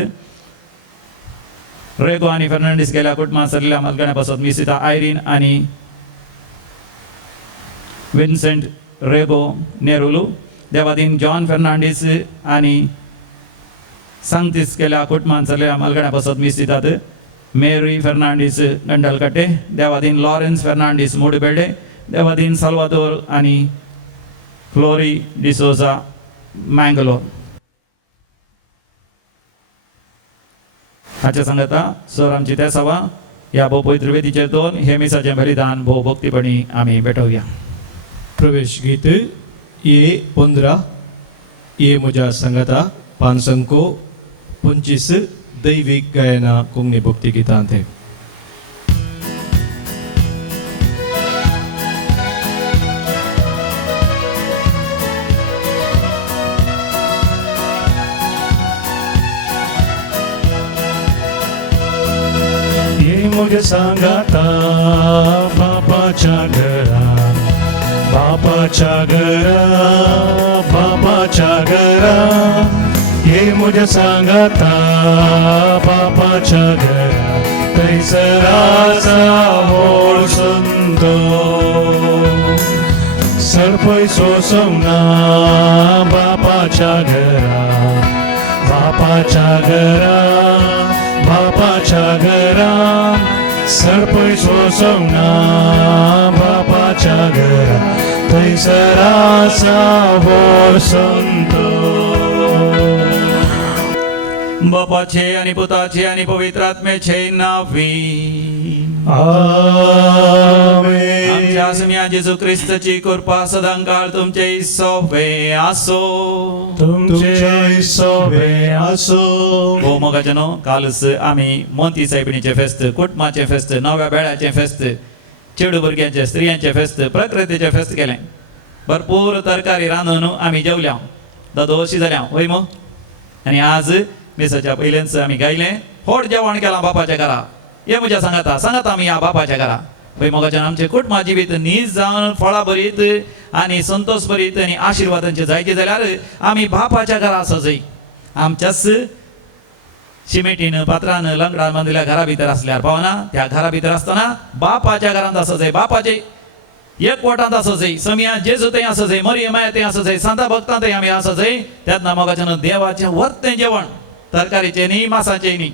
रेगो आणि फर्नांडिस गेल्या कोटमा सरलेल्या मालगड्या बसत मिस दिता आयरीन आणि विन्सेंट रेगो नेरुलू देवादीन जॉन फर्नांडिस आणि सांगतीस केल्या कोटमान सरलेल्या मालगड्या बसत मिस दितात मेरी फर्नांडिस गंडलकटे देवादीन लॉरेन्स फर्नांडिस मुडबेडे देवादीन साल्वादोर आणि फ्लोरी डिसोजा मँगलोर हाच्या सांगता सर आमची त्या सभा या भोव पवित्र वेदीचेर दोन हे मिसाचें बलिदान भोव भक्तीपणी आमी भेटोवया प्रवेश गीत ये 15 ये म्हज्या संगता पानसंको 25 दैविक गायना कोंकणी भक्ती गितांत ये मुझे सांगाता बापाच्या घरा बापाच्या घरा ये मुझे सांगाता बापाच्या घरा थंयसराचा व्हड संतो सरपय सोसवना बापाच्या घरा सरपय सोसवना बापाच्या घरा थंयसराचा व्हड संतो बापाचे आणि पुताचे आणि पवित्र आत्म्याचे नावी आमेन आमच्या स्मिया जेजू ख्रिस्ताची कृपा सदांकाळ तुमचे सोबे आसो तुमचे सोबे आसो हो मोगाजनो कालच आम्ही मोंती सायबिणीचे फेस्त कुटमाचे फेस्त नव्या बेळ्याचे फेस्त चेडू भुरग्यांचे स्त्रियांचे फेस्त प्रकृतीचे फेस्त केले भरपूर तरकारी रांदून आम्ही जेवल्या दोशी जाल्या होय मग आणि आज मेसाच्या पहिल्यांच आम्ही गायले होड जेवण केला बापाच्या घरा ये म्हज्या सांगाता आमी या बापाच्या घरा पळय मोगाच्यान आमचे कुटुंबा जिवीत नीज जावन फळां भरीत आनी संतोष भरीत आनी आशिर्वादांचे जायचे जाल्यार आमी बापाच्या घरा सजय आमच्याच शिमेटीन पात्रान लंगडान बांदिल्ल्या घरा भितर आसल्यार पावना त्या घरा भितर आसतना बापाच्या घरांत सजय बापाचे एकवटांत असंच आहे, समिया जेजू ते असंच आहे, मरियमाया ते असंच आहे, सांता भक्तांत आम्ही असंच आहे. त्यातनं मोगाच्यानं देवाच्या वरते जेवण, तरकारीचे न्ही मासाचे न्ही,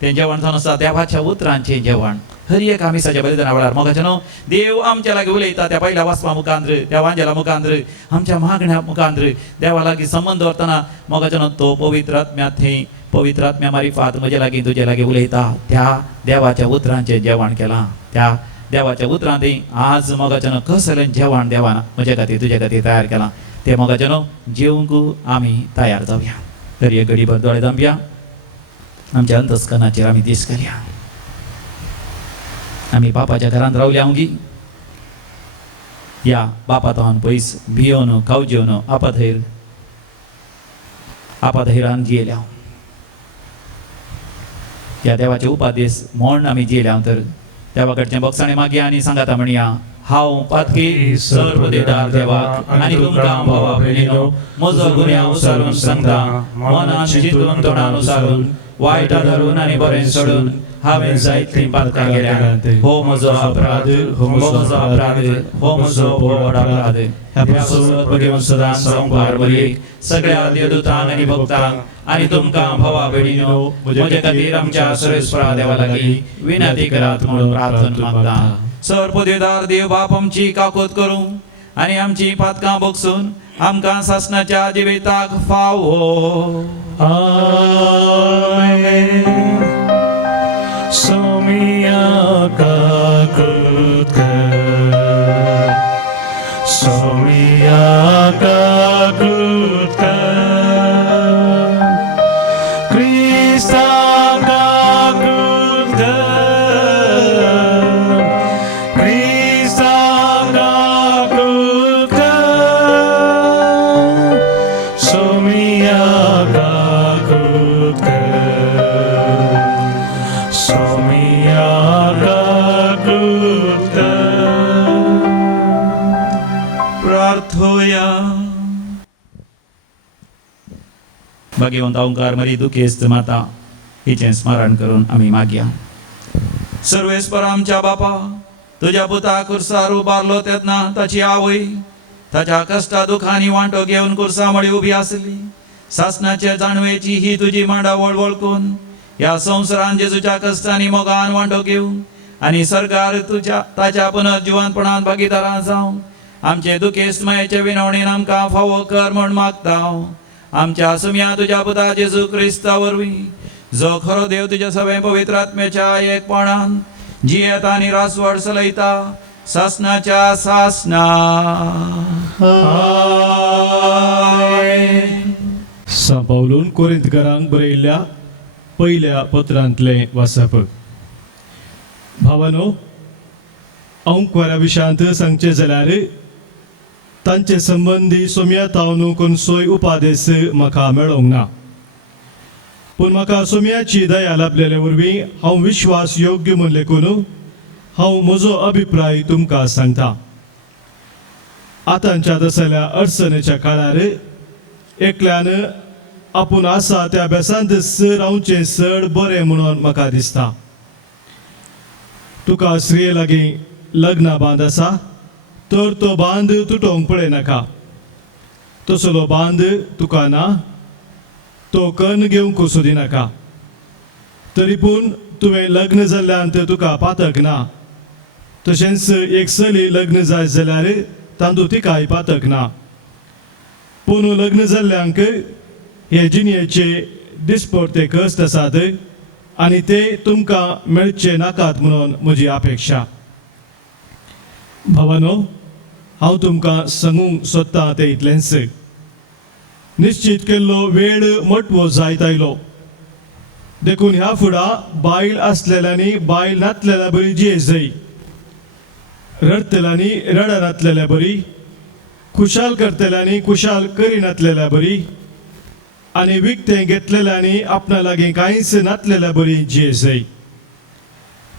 ते जेवण जावन आसा देवाच्या उतरांचे जेवण. हर एक आमिसाच्या बलिदाना वेळार मोगाच्यानं देव आमच्या लागीं उलयता. त्या पहिल्या वाचपा मुखांद्र, त्या वांजेला मुखांद्र, आमच्या मागण्या मुखांद्र देवा लागीं संबंध व्हरतना मोगाच्यानं तो पवित्र आत्म्या थंय पवित्र आत्म्या मारिफात म्हजे लागीं तुजे लागीं उलयता. त्या देवाच्या उतरांचें जेवण केलां. त्या देवाच्या उतरांत आज मोगाच्यानं कसलें जेवण देवान म्हजे खातीर तुजे खातीर तयार केलां. ते मोगाच्यानं जेवंक आमी तयार जावया. तर एक घडीभर दोळे धांपया, आमच्या अंतस्करणाचेर आमी दीस घालया. आमी बापाच्या घरांत रावल्या ओंगी या बापातान पयस भियोन कावजेवन आपाधैरान जियेल्या. या देवाचे उपादेश म्हण आमी जियेल्या. तर देवा कडचें बक्षाणें मागया आनी सांगाता म्हणया, हांव पातकी सर्वदेदार देवाक आनी तुमकां भावा भयणीनो म्हजो गुन्यांव उसारून सांगता. मनान चिंतून तोंडान उसारून वायटा धरून आनी बरें सोडून हांवें जायतीं पातकां केल्यात. हो म्हजो अपराध, हो म्हजो अपराध, हो म्हजो व्हड अपराध. ह्या पासून घेवन सदांच संपार बरी सगळ्या देवदूतांक आनी भक्तांक आनी तुमकां भावा भयणीनो म्हजे खातीर आमच्या सर्वेस्परा देवा लागीं विनंती करात म्हणून प्रार्थना मागता. सर्वदेदार देव बाप आमची काकूत करूं आनी आमची पातकां बगसून आमकां सासणाच्या जिविताक फावो. Amen. Somia kakutka, somia kakutka, Krista kakutka, Krista kakutka, somia kakutka. प्रार्थोया. भाग्यवंत ओंकार मरी दुखेस्त माता हिचें स्मरण करून आमी मागया. सर्वेस्पर आमच्या बापा, तुज्या पुता खुर्सार उबारलो तेन्ना ताची आवय ताच्या कश्टा दुखांनी वांटो घेवन खुर्सा मळी उबी आसली. सासणाचे जाणवेची ही तुजी मांडावळ वळखून ह्या संवसारान जेजूच्या कश्टांनी मोगान वांटो घेवं आनी सरकार तुज्या ताच्या पुनर्जिवंतपणांत भागीदारां जावं. आमचे दुखेस्त मायेचे विनवणेन आमकां फावो कर म्हूण मागता. आमच्या सुम्या तुज्या पुता जेजू क्रिस्ता वरवीं जो खरो देव तुज्या सगळे पवित्र आत्म्याच्या एकपणान जियेता आनी रासवड चलयता सासणाच्या सासना. सा पावलून कोरिंथकारांक बरयल्ल्या पयल्या पत्रांतलें वाचप. भावानो, औंकवारा विशांत सांगचे जाल्यार तांचे संबंदी सोम्या तावनू कोणसोय उपादेश म्हाका मेळोंक ना. पूण म्हाका सोम्याची दया लाभलेले वरवीं हांव विश्वास योग्य म्हूण लेखून हांव म्हजो अभिप्राय तुमकां सांगता. आतांच्या तसल्या अडचणीच्या काळार एकल्यान आपूण आसा त्या बेसांत रावचें चड बरें म्हणून म्हाका दिसता. तुका स्त्रिये लागीं लग्ना बांद आसा तर तो बांद तुटोवंक पळयनाका. तसलो बांद तुका ना, तो कन्न घेवंक सोदिनाका. तरी पूण तुवें लग्न जाल्ल्यांत तुका पातक ना. तशेंच एक चली लग्न जाय जाल्यार तांदूळ तिकाय पातक ना. पूण लग्न जाल्ल्यांक हे जिणेचे दिसपडते कश्ट आसात आनी ते तुमकां मेळचे नाकात म्हणून म्हजी अपेक्षा. भावानो, हांव तुमकां सांगूंक सोदतां तें इतलेंच. निश्चित केल्लो वेळ मोटवो जायत आयलो. देखून ह्या फुडां बायल आसलेल्यांनी बायल नासलेल्या बरी जिये जाय. रडतल्यांनी रडा नासलेल्या बरी, खुशाल करतल्यांनी खुशाल करी नासलेल्या बरी, आनी विकतें घेतलेल्यांनी आपणा लागीं कांयच नासलेल्या बरी जिये जाय.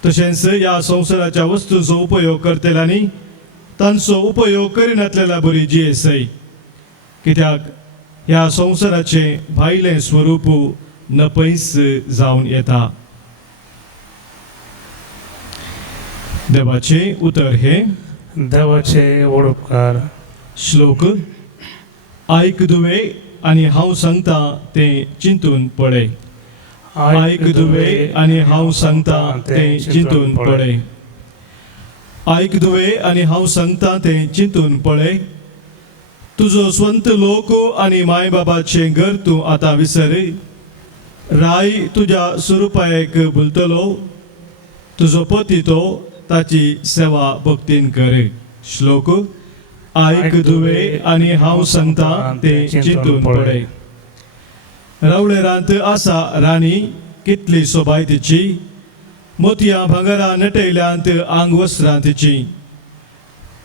तशेंच ह्या संवसाराच्या वस्तूंचो उपयोग करतल्यांनी तांचो उपयोग करिनासलेल्या बरी जिये जाय. कित्याक ह्या संवसाराचें भायलें स्वरूप नपयस जावन येता. देवाचें उतर हे, देवाचे व्हड उपकार. श्लोक आयक दुवे आनी हांव सांगता तें चिंतून पळय. आयक दुवे आनी हांव सांगता तें चिंतून पळय. आयक दुवे आनी हांव सांगता तें चिंतून पळय. तुजो स्वंत लोक आनी माय बाबाचें घर तूं आतां विसर. राय तुज्या स्वरुपायक भुलतलो. तुजो पती तो ताची सेवा भक्तीन कर. श्लोक आयक दुवे आनी हांव सांगता तें चिंतून पळय. रावळेरांत आसा राणी कितली सोबाय तिची. मोतयां भांगरां नटयल्यांत आंग वस्त्रां तिची.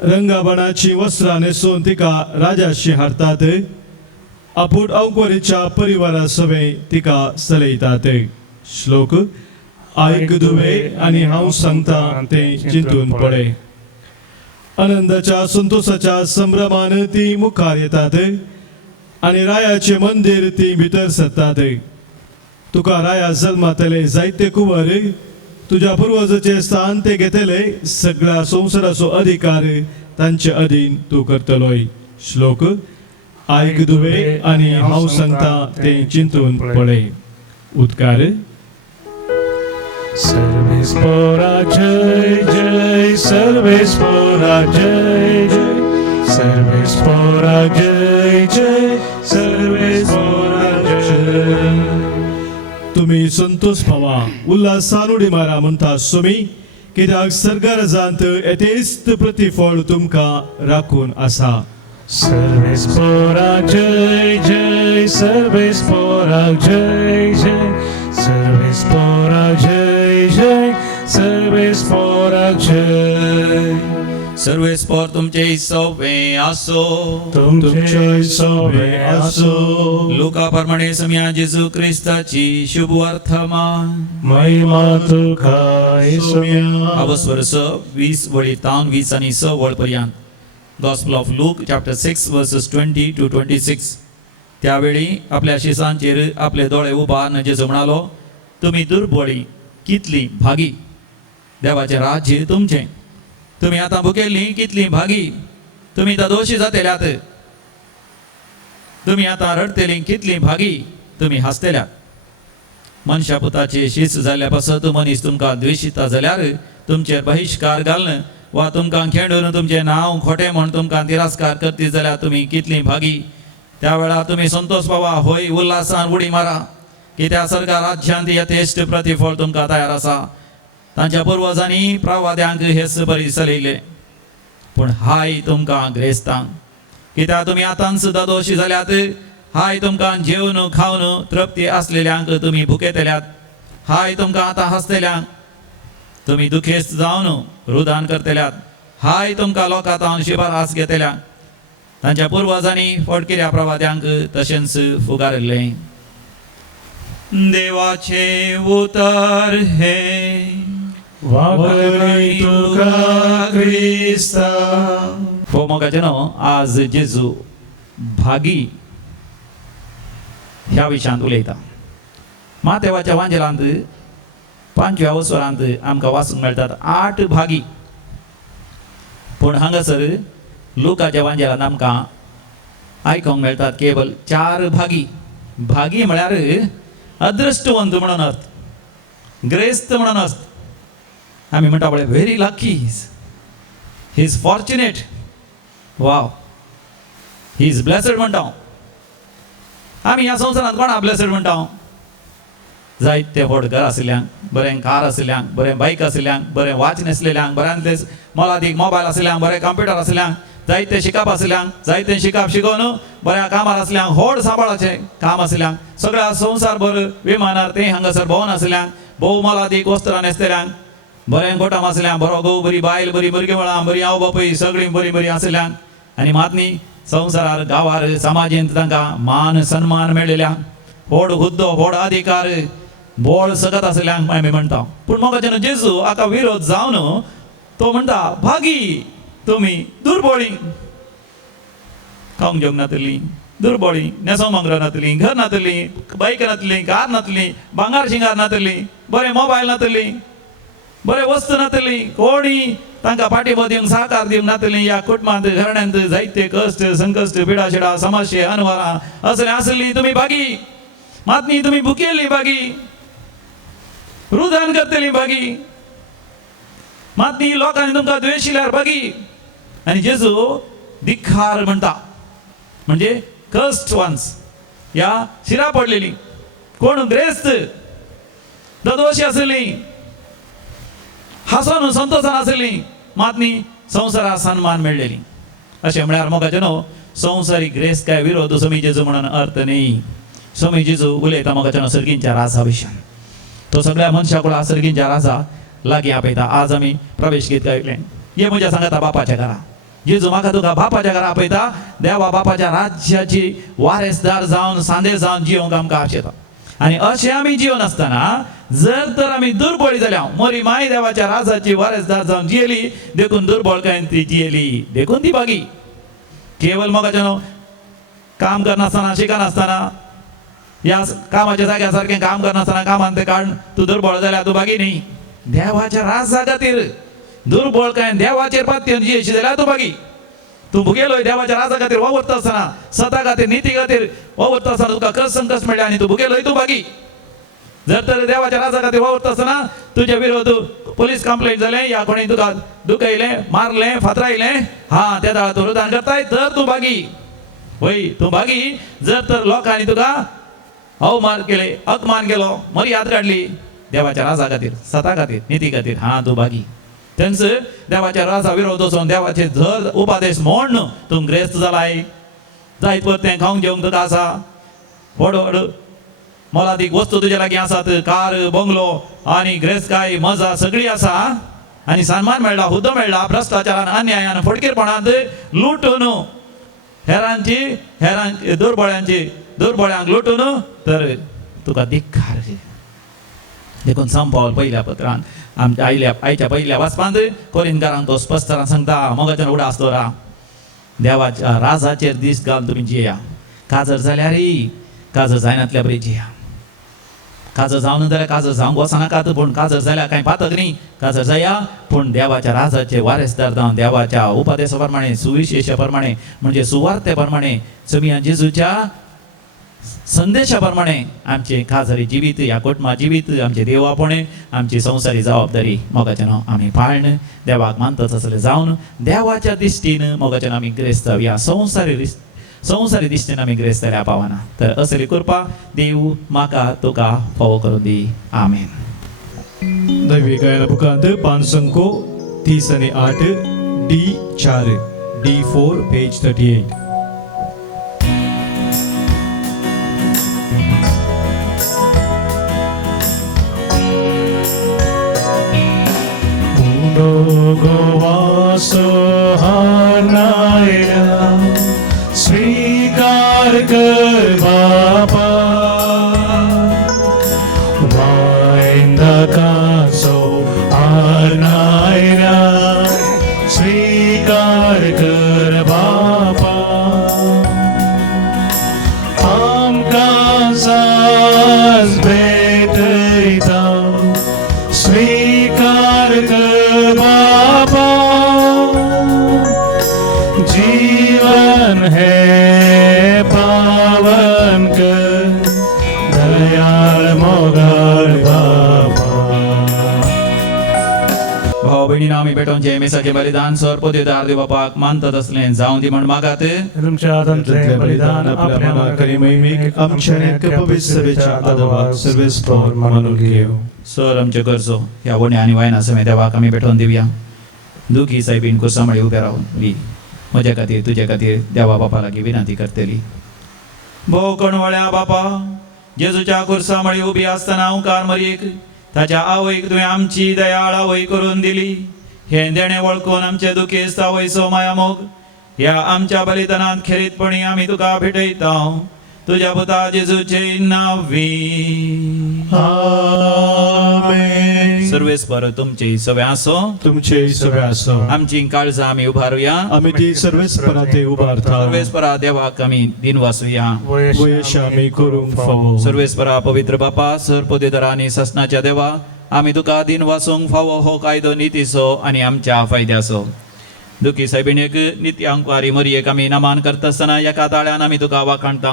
रंगाबणाची वस्त्रां न्हेसून तिका राजाशी हाडटात. आपूट अवकरीच्या परिवारा सवे तिका चलयतात. श्लोक आयक दुवे आनी हांव सांगता तें चिंतून पळय. आनंदाच्या संतोषाच्या संभ्रमान ती मुखार येतात आनी रायाचे मंदिर ती भितर सरतात. तुका राया जल्मातले जायते कुंवर. तुज्या पुर्वजाचे स्थान ते घेतले. सगळ्या संवसाराचो अधिकार तांचे अधीन तूं करतलोय. श्लोक आयक दुवे आनी हांव सांगता तें चिंतून पळय. उद्गार सर्वेस्परा जय जय, सर्वेस्परा जय जय, सर्वेस्परा जय जय, सर्वेस्परा जय. तुम्ही संतोष पावा, उल्हासान उडी मारा म्हणटा सुमी, कित्याक सर्गराजांत येतेस्त प्रतिफळ तुमकां राखून आसा. सर्वेस्परा जय जय, सर्वेस्परा जय जय, सर्वेस्परा जय जय, सर्वेस्परा जय. सर्वेस्पर तुमचे सवे आसो. तुमचे सवे आसो. लोका प्रमाणे सम्या जेजू क्रिस्ताची शुभ वर्तमान. महिमा तुका येसुया. अवस्वर्स 20 वळी तावन 20 आनी 6 वळ पर्यंत. Gospel of look chapter 6 versus 20 to 26. त्यावेळी आपल्या शिसांचेर आपले दोळे उबारून जेजू म्हणालो, तुम्ही दुर्बळी कितली भागी, देवाचे राज्य तुमचे. तुम्ही आता भुकेली कितली भागी, तुम्ही आता दोशी जातेल्यात. तुम्ही आता रडतेली कितली भागी, तुम्ही हसतेल्यात. मनशा पुताचे शीस जाल्ल्या पासत मनीस तुमकां द्वेषिता जाल्यार तुमचेर बहिष्कार घालन वा तुमकां खेळून तुमचे नांव खोटे म्हण तुमकां तिरस्कार करती जाल्यार तुम्ही कितली भागी. त्या वेळार तुम्ही संतोष पावा, होय उल्हासान उडी मारा, कित्याक सर्गा राज्यांत यथेश्ट प्रतिफळ तुमकां तयार आसा. तांच्या पुर्वजांनी प्रवाद्यांक हेच बरी चलयले. पूण हाय तुमकां ग्रेस्तांक, कित्याक तुमी आतां सुद्दां दोशी जाल्यात. हाय तुमकां जेवन खावन तृप्ती आसलेल्यांक तुमी भुकेतल्यात. हाय तुमकां आतां हसतेल्यांक, तुमी दुखेस्त जावन रुदान करतल्यात. हाय तुमकां लोकांतावन शिफारस घेतल्याक. तांच्या पुर्वजांनी फटकिऱ्या प्रवाद्यांक तशेंच फुगारले. देवाचे उतर हे वागणई तुका क्रिस्ता. हो मोगाचेनो, आज जेजू भागी ह्या विशयांत उलयता. मातेवाच्या वांजेलांत 5व्या वसरांत आमकां वाचूंक मेळटात 8 भागी. पूण हांगासर लुकाच्या वांजेलांत आमकां आयकोंक मेळटात केवल 4 भागी. भागी म्हळ्यार अदृष्टवंत म्हणून अर्थ, ग्रेस्त म्हणून अर्थ. आमी म्हणटा पळय very lucky, he is fortunate, wow, he is blessed म्हणटा. आमी ह्या संवसारांत कोणा ब्लेसड म्हणटा? जायते व्हड घर आसल्यांक, बरें कार आसल्यांक, बरें बायक आसल्यांक, बरें वॉच न्हेसलेल्यांक, बऱ्यांतले मोलादीक मोबायल आसल्यांक, बरें कंप्युटर आसल्यांक, जायते शिकप आसल्यांक, जायते शिकप शिकोवन बऱ्या कामार आसल्यांक, व्हड सांबाळाचें काम आसल्यांक, सगळ्या संवसारभर विमानार ते हांगासर भोंवन आसल्यांक, भोव मोलादीक वस्त्रां न्हेसतेल्यांक, बरें गोठम आसल्यांक, बरो घोव, बरी बायल, बरी भुरगीं मेळां, बरी आवय बापूय सगळीं बरी बरी आसल्यांक. आनी मात न्ही, संवसारार गांवार समाजींत तांकां मान सन्मान मेळिल्ल्यांक, व्हड हुद्दो, व्हड अधिकार, बोळ सगत आसल्यांक आमी म्हणटा. पूण मोगाचें जेजू हाका विरोध जावन तो म्हणटा, भागी तुमी दुर्बळी, खावंक जेवंक नातली, दुर्बळी, न्हेसोंक मंगरां नातली, घर नातली, बायक नातली, कार नातली, भांगार शिंगार नातली, बरें मोबायल नातली, बरें वस्तू नातली, कोणी तांकां पाठिंबो दिवंक सहकार दिवंक नातलीं ह्या कुटुंबांत घराण्यांत जायते कश्ट संकश्ट पिडा शिडा समस्या अनवरां असलें आसलीं तुमी भागी मात न्ही तुमी भुकेल्लीं भागी रुदान करतलीं भागी मात न्ही लोकांनी तुमकां द्वेशिल्यार भागी आनी जेजू दिखार म्हणटा म्हणजे कस्ट वन्स ह्या शिरा पडलेलीं कोण ग्रेस्त ददोशी आसलीं हांसून संतोशान आसलीं मात न्ही संवसाराक सन्मान मेळ्ळेली अशें म्हळ्यार मोगाचे न्हू संवसारीक ग्रेस्त काय विरोध समी जेजू म्हणून अर्थ न्ही समी जेजू उलयता मोगाचे न्हू सर्गींच्या राजा विशयान तो सगळ्या मनशां कुळा सर्गींच्या राजा लागीं आपयता आज आमी प्रवेश गीत गायलें ये म्हज्या सांगाता बापाच्या घरा जेजू म्हाका तुका बापाच्या घरा आपयता देवा बापाच्या राज्याची वारेसदार जावन सांदेर जावन जियोंक आमकां आशेता आनी अशें आमी जिवन आसतना जर तर आमी दुर्बळी जाल्या मोरी माय देवाच्या राजाची वारेसदार जावन जियेली देखून दुर्बळकायेन ती जियेली देखून ती बागी केवल मोगाचें न्हू काम करनासतना शिकनासतना ह्या कामाच्या जाग्या सारकें काम करनासतना कामान ते काडून तूं दुर्बळ जाल्यार तूं बागी न्ही देवाच्या राजा खातीर दुर्बळकायेन देवाचेर पातयेवन जियेशी जाल्यार तूं बागी तूं भुगेलोय देवाच्या राजा खातीर वावरता आसतना स्वता खातीर निती खातीर वावरता आसतना तुका कस संकश मेळ्ळें आनी तूं भुगेलोय तूं बागी जर तर देवाच्या राजा खातीर वावरता आसतना तुजे विरोध पुलीस कंप्लेंट जालें या कोणी तुका दुखयलें मारलें फातरायलें हा त्या दाळा तूं रुदान करताय तर तूं बागी वय तूं बागी जर तर लोकांनी तुका अवमान केले अपमान केलो मर्याद काडली देवाच्या राजा खातीर स्वता खातीर निती खातीर हा तूं बागी तेंच देवाच्या राजा विरोध वचून देवाचे जर उपादेश म्हण तूं ग्रेस्त जालाय जायत परतें खावंक जेवंक तुका आसा व्हड व्हड मोलादीक वस्तू तुजे लागीं आसात कार बंगलो आनी ग्रेस्तकाय मजा सगळी आसा आनी सन्मान मेळ्ळा हुद्दो मेळ्ळा भ्रश्टाचारान अन्यायान फटकेरपणांत लुटून हेरांची दुर्बळ्यांक लुटून तर तुका धिक्कार देखून संपावल पयल्या पत्रान आमच्या आयच्या पहिल्या वाचपांत कोरिंथकारांक तो स्पश्टपणान सांगता मोगाच्यान उडास दवरा देवाच्या राजाचेर दीस घालून तुमी जिया काजर जाल्यार काजर जायनातल्या बरी जिया काजर जावन जाल्यार काजर जावंक वचनाकात पूण काजर जाल्यार कांय पातक न्ही काजर जाया पूण देवाच्या राजाचे वारेसदार जावन देवाच्या उपदेशा प्रमाणे सुविशेशा प्रमाणे म्हणजे सुवार्ते प्रमाणे समिया जेजूच्या संदेशा प्रमाणे आमचे काजरी जिवीत ह्या कुटुंबा जिवीत आमचे देवापणे आमची संवसारी जबाबदारी मोगाचें आमी पाळण देवाक मानतच असले जावन देवाच्या दिश्टीन मोगाचें आमी ग्रेस्त ह्या संवसारी दिश्टीन आमी ग्रेस्त जाल्यार पावना तर असली कृपा देव म्हाका तुका फावो करून दी आमेन दैवी गायन बुकांत पानसंको 30:8 D4 D4 पेज 38 गोवासो हानाया स्वीकार कर बापा वाइंदा कासो हानाया स्वीकार कर बापा आमकां साज भेटयता स्वीकार कर बाबा जीवन है पावन कर दयाळ मोगाळ बाबा भाव भयणीन आमी भेटोवचे मेसाचें बलिदान सर्प दिवदार देव बापाक मानतात असलें जावं दी म्हण मागात तुमच्या तंत्रे बलिदान आपल्या नावाकरी मैमीक आमच्या पवित्र सभेच्या आदवाक सर्वेस्पर मानून घेव सर आमचे करचो ह्या वण्या आनी वायना समेत देवाक आमी भेटोवन दिवया दुखी सायबीन कुसामळी उबे रावन वी म्हजे खातीर तुजे खातीर देवा बापा लागीं विनंती करतली भोव कणवळ्या बापा जेजूच्या कुर्सामळी उबी आसतना ओंकार मरीक ताच्या आवयक तुवें आमची दयाळ आवय करून दिली हे देणे वळखून आमचे दुखेस्त आवयचो माया मोग ह्या आमच्या बलिदानांत खेरीतपणी आमी तुका भेटयता तुझ्या पुता जेजूचे नावी आमेन सर्वेस्पर तुमचे सवे आसो तुमचे सगळे आसो आमची काळजां आमी उबारुया आमी ती सर्वेस्पराते उबारता सर्वेस्परा देवाक आमी दिन वासुया वयश आमी करूंक फावो सर्वेस्परा पवित्र बापा सर्पोदेदरा आनी ससनाच्या देवा आमी तुका दिन वासूंक फावो हो कायदो नितीचो आनी आमच्या फायद्याचो. दुखी सायबिणेक नित्यांकवारी मोरयेक आमी नमान करता आसतना एका ताळ्यान आमी तुका वाखाणता.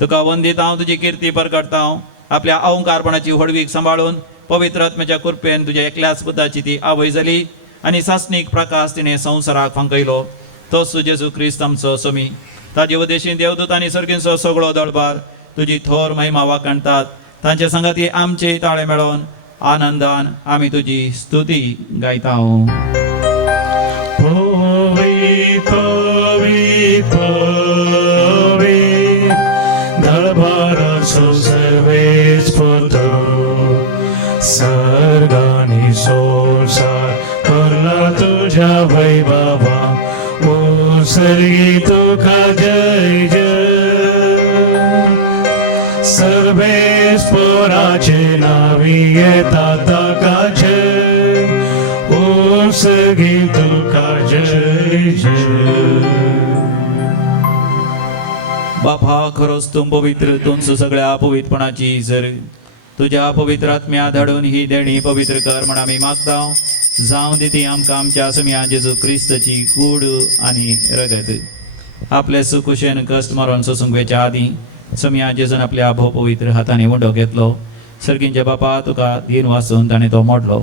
तुका वंदीत हांव तुजी किर्ती परगटता. आपल्या अहंकारपणाची हळवीक सांबाळून पवित्र आत्म्याच्या कृपेन तुज्या एकल्याच पुताची ती आवय जाली आनी सासणीक प्रकाश तिणें संवसाराक फांकयलो. तोच जेजू क्रिस्त आमचो सोमी. ताजे उद्देशीं देवदूत आनी सर्गींचो सगळो दळबार तुजी थोर महिमा वाखाणटात. तांचे संगती आमचे ताळे मेळोन आनंदान आमी तुजी स्तुती गायता. पवित्र पवित्र पवित्र दळबाराचो सर्वेच पुतो सर्गांनी संसार भरला तुझ्या वैभवा. ओ सर्गी तुका जय जय. सर्वेच पोराचे नावी येता ताका जय. ओ सर्गी तुका जय जय. बापा खरोच तूं पवित्र. तूंच सगळ्या पवित्रपणाची जर तुझ्या पवित्र आत्म्या धाडून ही देणी पवित्र कर म्हण आमी मागता. जावं दी ती आमकां आमच्या सुम्या जेजू क्रिस्ताची कूड आनी रगत. आपले सुकुशेन कश्ट मारून सोसूंक वेच्या आदीं सुम्या जेजून आपल्या भोव पवित्र हातांनी उंडो घेतलो. सर्गींचे बापा तुका दिन वाचून ताणें तो मोडलो.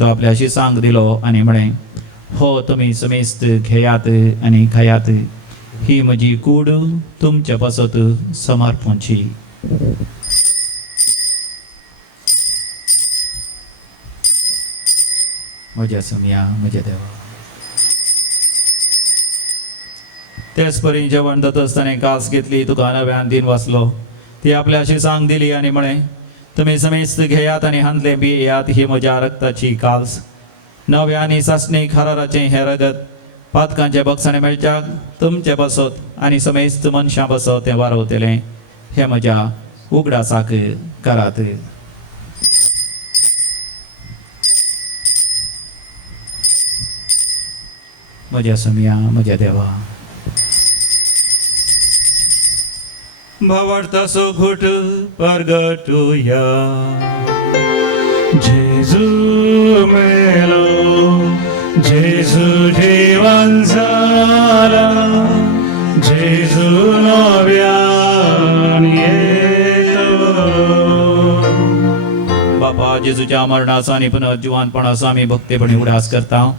तो आपल्या शिसांक दिलो आनी म्हळें, हो तुमी समेस्त घेयात आनी खायात. ही म्हजी कूड तुमच्या पासत समर्पणची. म्हज्या सुम्या म्हज्या देवा. तेच परी जेवण जाता आसतना कास घेतली. तुका नव्यान दिन वाचलो. ती आपल्या शिसांक दिली आनी म्हळें, तुमी समेस्त घेयात आनी हांतले पियेयात. ही म्हज्या रक्ताची काल्स नव्या आनी सासणीक हराराचें हें रगत. पातकांचे बक्षणे मेळच्याक तुमचे बसत आनी समेस्त मनशां बसत तें वारवतलें. हें म्हज्या उगडासाक करात. म्हज्या सुम्या म्हज्या देवा. भावार्थाचो घोट परगटुया. जेजू मेलो जेजू जीवन झाला. जेजू नव्यान येतो. बापा जेजूच्या मरणाचो आनी पुनर्जिवानपणाचो आमी भक्तीपणी उडास करता.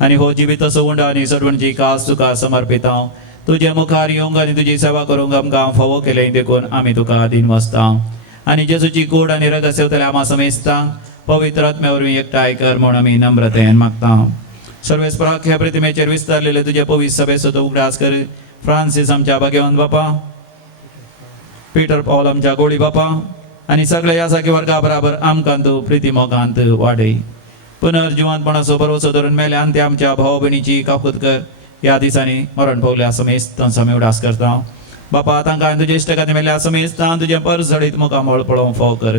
आनी हो जिविताचो उंडा आनी सर्वांची कास तुका समर्पिता. तुजे मुखार येवंक आनी तुजी सेवा करूंक आमकां फावो केलें देखून आमी तुका दिन वाचता. आनी जेजूची कूड आनी रगत सेवतले आमा समेस्ता पवित्र आत्म्या वरवीं एकठांय कर म्हूण आमी नम्रतेन मागता. सर्वेस्पराक ह्या प्रतिमेचेर विस्तारलेले तुजे पवित्र सभेचो तूं उगडास कर. फ्रांसीस आमच्या भाग्यवान बापा, पीटर पॉल आमच्या गोळी बापा आनी सगळे ह्या सारके वर्गा बराबर आमकां तूं प्रिती मोगांत वाडय. पुनर्जिवानपणाचो भरवसो धरून मेल्यान ते आमच्या भाव भयणीची काकूत कर. ह्या दिसांनी मरण पावल्या समेस्त तांचो आमी उडास करता. बापा तांकां तुजे इश्टगाती मेल्या समेस्त तुजें परसडीत मुखामळ पळोवंक फाव कर.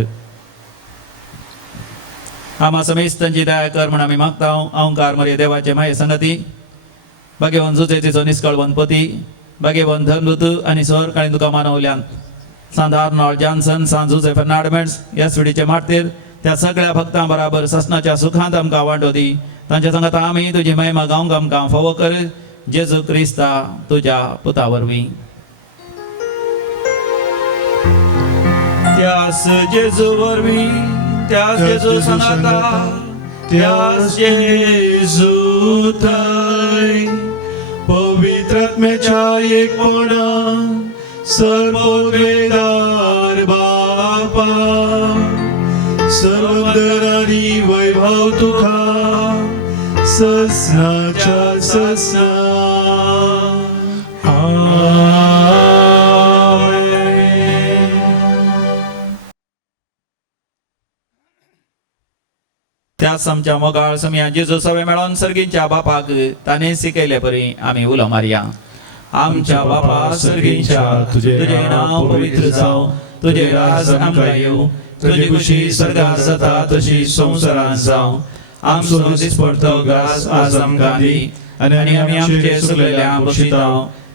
आमा समेस्तांची दया कर म्हण आमी मागता. अहंकार मरे देवाचे माये संगती भाग्यवन जुचेचो निश्कळवंत पती भाग्यवन धनदूत आनी सर काळी तुका मानवल्यान सांत आर्नॉल्ड जॉन्सन, सांत जोसेफ फर्नांडीस ह्या स्विडीचे मारतेर त्या सगळ्या भक्तां बराबर ससनाच्या सुखांत आमकां वांटो दी. तांच्या सांगात आमी तुजी महिमा गावंक आमकां फावो कर. जेजू क्रिस्ता तुज्या पुता वरवीं. त्यास जेजू वरवीं त्यास जेजू सांगाता त्यास जेजू थंय पवित्र आत्म्याच्या एकपणान सर्वोद्वेदार बापा. सर्वंदरानी वैभव तुका ससनाच्या ससना. त्याच आमच्या मोगाळ समिया जेजू सवे मेळोन सर्गींच्या बापाक ताणें शिकयले परी आमी उलो मारया. आमच्या बापा सर्गींच्या तुझे नांव पवित्र जावं. तुझे राज आमकां येवं. तुजी खुशी स्वर्गार जाता तशी संवसारांत जावं. आमचो दिसपडटो घास आज आमकां दी. आनी आमी आमचे चुकलेल्यांक बक्षिता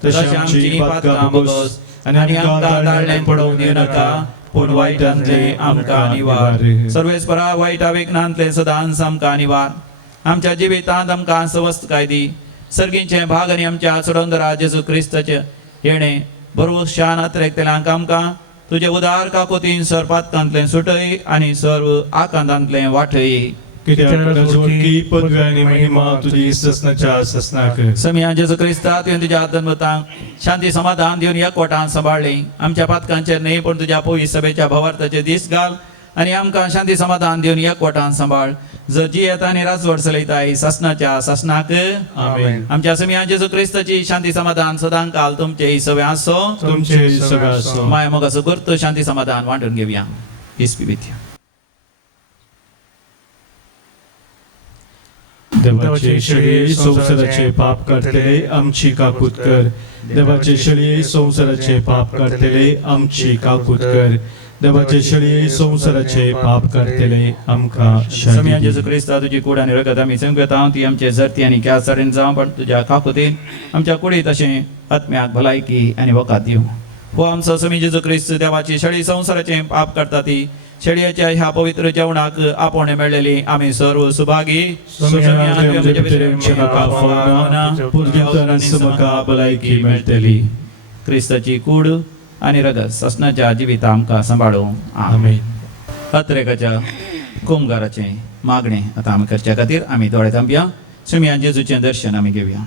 तशी आमची पातकां बगस. आनी आमकां दाळ्ळें पडोवंक दिवं नाका पूण वायटांतले आमकां निवार सर्वेस्परा वायटा विघ्नांतले सदांच आमकां निवार आमच्या जिवितांत आमकां स्वस्थकाय दी सर्गीचे भाग आनी आमच्या सोडोंदरा जेजू क्रिस्ताचे येणे भरवशान अत्रेकतेल्यांक आमकां तुजे उदार काकोतीन सरपातकांतले सुटय आनी सर्व आकांतांतले वाटय कित्याक पदवी आनी महिमा तुजी ससनाच्या ससनाक समिया जेजू क्रिस्ता तुवें तुज्या आत्मतांक शांती समाधान दिवन एकवटान सांबाळ्ळी आमच्या पातकांचेर न्ही पूण तुज्या पवित्र सभेच्या भवार्थाचे दीस घाल आनी आमकां शांती समाधान दिवन एकवटान सांबाळ जर जी येता आनी राजवट चलयताय ससनाच्या ससनाक आमेन आमच्या समिया जेजू क्रिस्ताची शांती समाधान सदां काल तुमचे सगळे आसो तुमचे सगळं असो माय मोगाचो करतो शांती समाधान वांटून घेवया पीस बी विथ यू देवाचे शरीर संसाराचे पाप करतले आमची काकूत कर देवाचे शरीर संसाराचे पाप करतले आमची काकूत कर देवाचे शरीर संसाराचे पाप करतले आमकां समिया शांती जेजू क्रिस्ता तुजी कूड आनी रगत आमी संगता ती आमचे जर्ती आनी क्यासारीन जावं पण तुज्या काकुतीन आमच्या कुडीत तशें आत्म्याक भलायकी आनी वकात दिवं हो आमचो समी जेजू क्रिस्त देवाची शेळी संसाराचे पाप करता ती शेळयेच्या ह्या पवित्र जेवणाक आपोवणे मेळलेली आमी सर्व सुभागी समका भलायकी मेळटली क्रिस्ताची कूड आनी रगत ससनाच्या जिविता आमकां सांबाळूं आमेन अत्रेकाच्या कोमगाराचे मागणे आतां आमी करच्या खातीर आमी दोळे थांबया समिया जेजूचें दर्शन आमी घेवया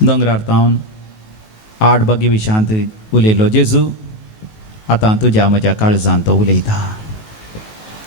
दोंगरार तावन 8 बगी विशांत उलयलो जेजू आतां तुज्या म्हज्या काळजांत तो उलयता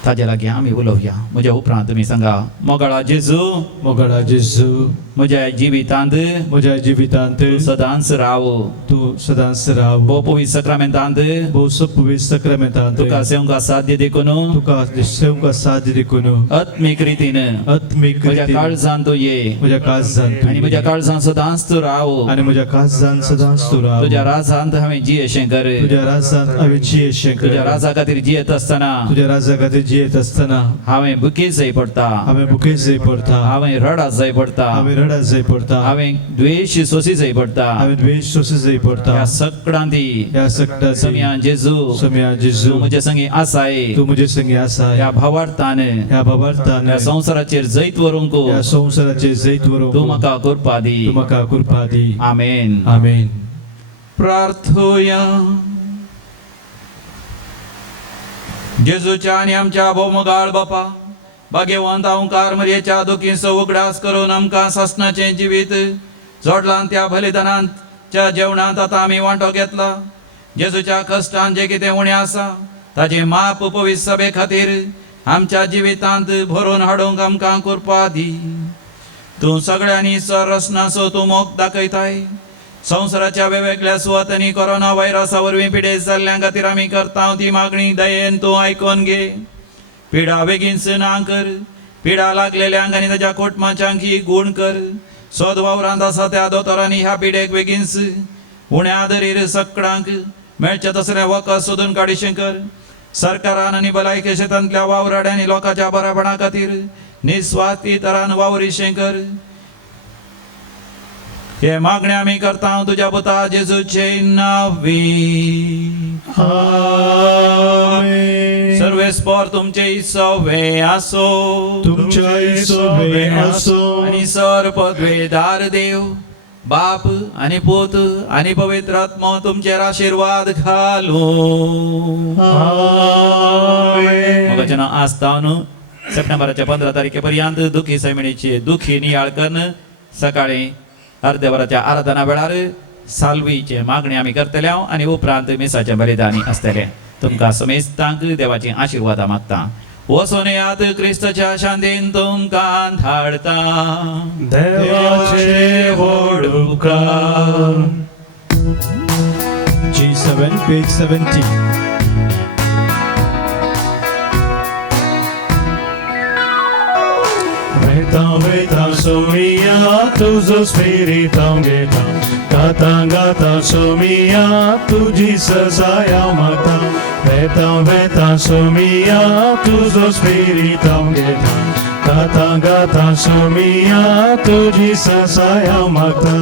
ताजे लागीं आमी उलोवया म्हज्या उपरांत तुमी सांगा मोगाळा जेजू मोगाळा जेजू म्हज्या जिवितांत म्हज्या जिवितांत सदांच राव तूं सदांच राव भोव पवित्र सक्रामेंतांत भोव पवित्र सक्रामेंतांत तुका सेवंका साध्य देखून तुका सेवंका साथ देखून आत्मीक रितीन आत्मीक म्हज्या काळजांत तूं ये म्हज्या काळजांत आनी म्हज्या काळजांत सदांच तूं राव आनी म्हज्या काळजांत सदांच तूं राव तुज्या राजांत हांवें जियेशें कर तुज्या राजांत हांवें जियेशें तुज्या कर राजा खातीर जियेत आसतना तुज्या राजा खातीर जियेत आसतना हांवें बुकी जाय पडटा हांवें बुकेस जाय पडटा हांवें रडास जाय पडटा हांवें रडास जाय पडटा हांवें द्वेश सोसी जाय पडटा हांवें द्वेश सोंसूं जाय पडटा ह्या सगळ्यांती ह्या सगळ्या समिया जेजू समिया तूं जेजू म्हजे संगी आसाय तूं म्हजे संगी आसा ह्या भावार्थान ह्या भावार्थान ह्या संवसाराचेर जैत व्हरूंक ह्या संवसाराचे जैत व्हरूंक तूं म्हाका कृपा दी तूं म्हाका कृपा दी आमेन आमेन प्रार्थोया जेजूच्या आनी आमच्या भोवमगाळ बापा भाग्यवंत ओंकार मरयेच्या दुखीचो उगडास करून आमकां ससनाचें जिवीत जोडलां त्या बलिदानांच्या जेवणांत आतां आमी वांटो घेतला जेजूच्या कश्टांत जे कितें उणें आसा ताजें माप पवित्र सभे खातीर आमच्या जिवितांत भरून हाडूंक आमकां कृपा दी तूं सगळ्यांनी सरसनाचो तूं मोग दाखयताय संवसाराच्या वेगवेगळ्या सुवातांनी कोरोना व्हायरसा वरवीं पिडेस्त जाल्ल्यां खातीर आमी करता ती मागणी दयेन तूं आयकोन घे पिडा बेगीनच ना कर पिडा लागलेल्यांक आनी ताच्या कुटुंबाच्यांक गूण कर सोद वावरांत आसा त्या दोतोरांनी ह्या पिडेक बेगीनच उण्या आदरीर सगळ्यांक मेळचें तसलें वखद सोदून काडिशें कर सरकारान आनी भलायकी क्षेत्रांतल्या वावराड्यांनी लोकांच्या बराबरा खातीर निस्वार्थी तरान वावरिशें कर हे मागणे आमी करता तुज्या पुता जेजूचे नांवी आमेन सर्वेस्पर तुमचे सवे आसो तुमचे सवे आसो आनी सर पदवेदार देव बाप आनी पूत आनी पवित्र आत्मा तुमचेर आशीर्वाद घालो आमेन मोगाचें नांव आस्तावन सप्टेंबराच्या 15 तारखे पर्यंत दुखी सैमिणीचे दुखी नियाळ करून सकाळी अर्ध्या वराच्या आराधना वेळार साल्वीचे मागणी आमी करतले आनी उपरांत मिसाचे बलिदानी आसतले तुमकां समेस्तांक देवाची आशिर्वादा मागता वचून येयात क्रिस्ताच्या शांतीन तुमकां धाडता देवाचे व्हड उपकार G7 page 70 Veta somia tuzo spirito geta Gata somia tuji sasaya mata Veta somia tuzo spirito geta Gata somia tuji sasaya mata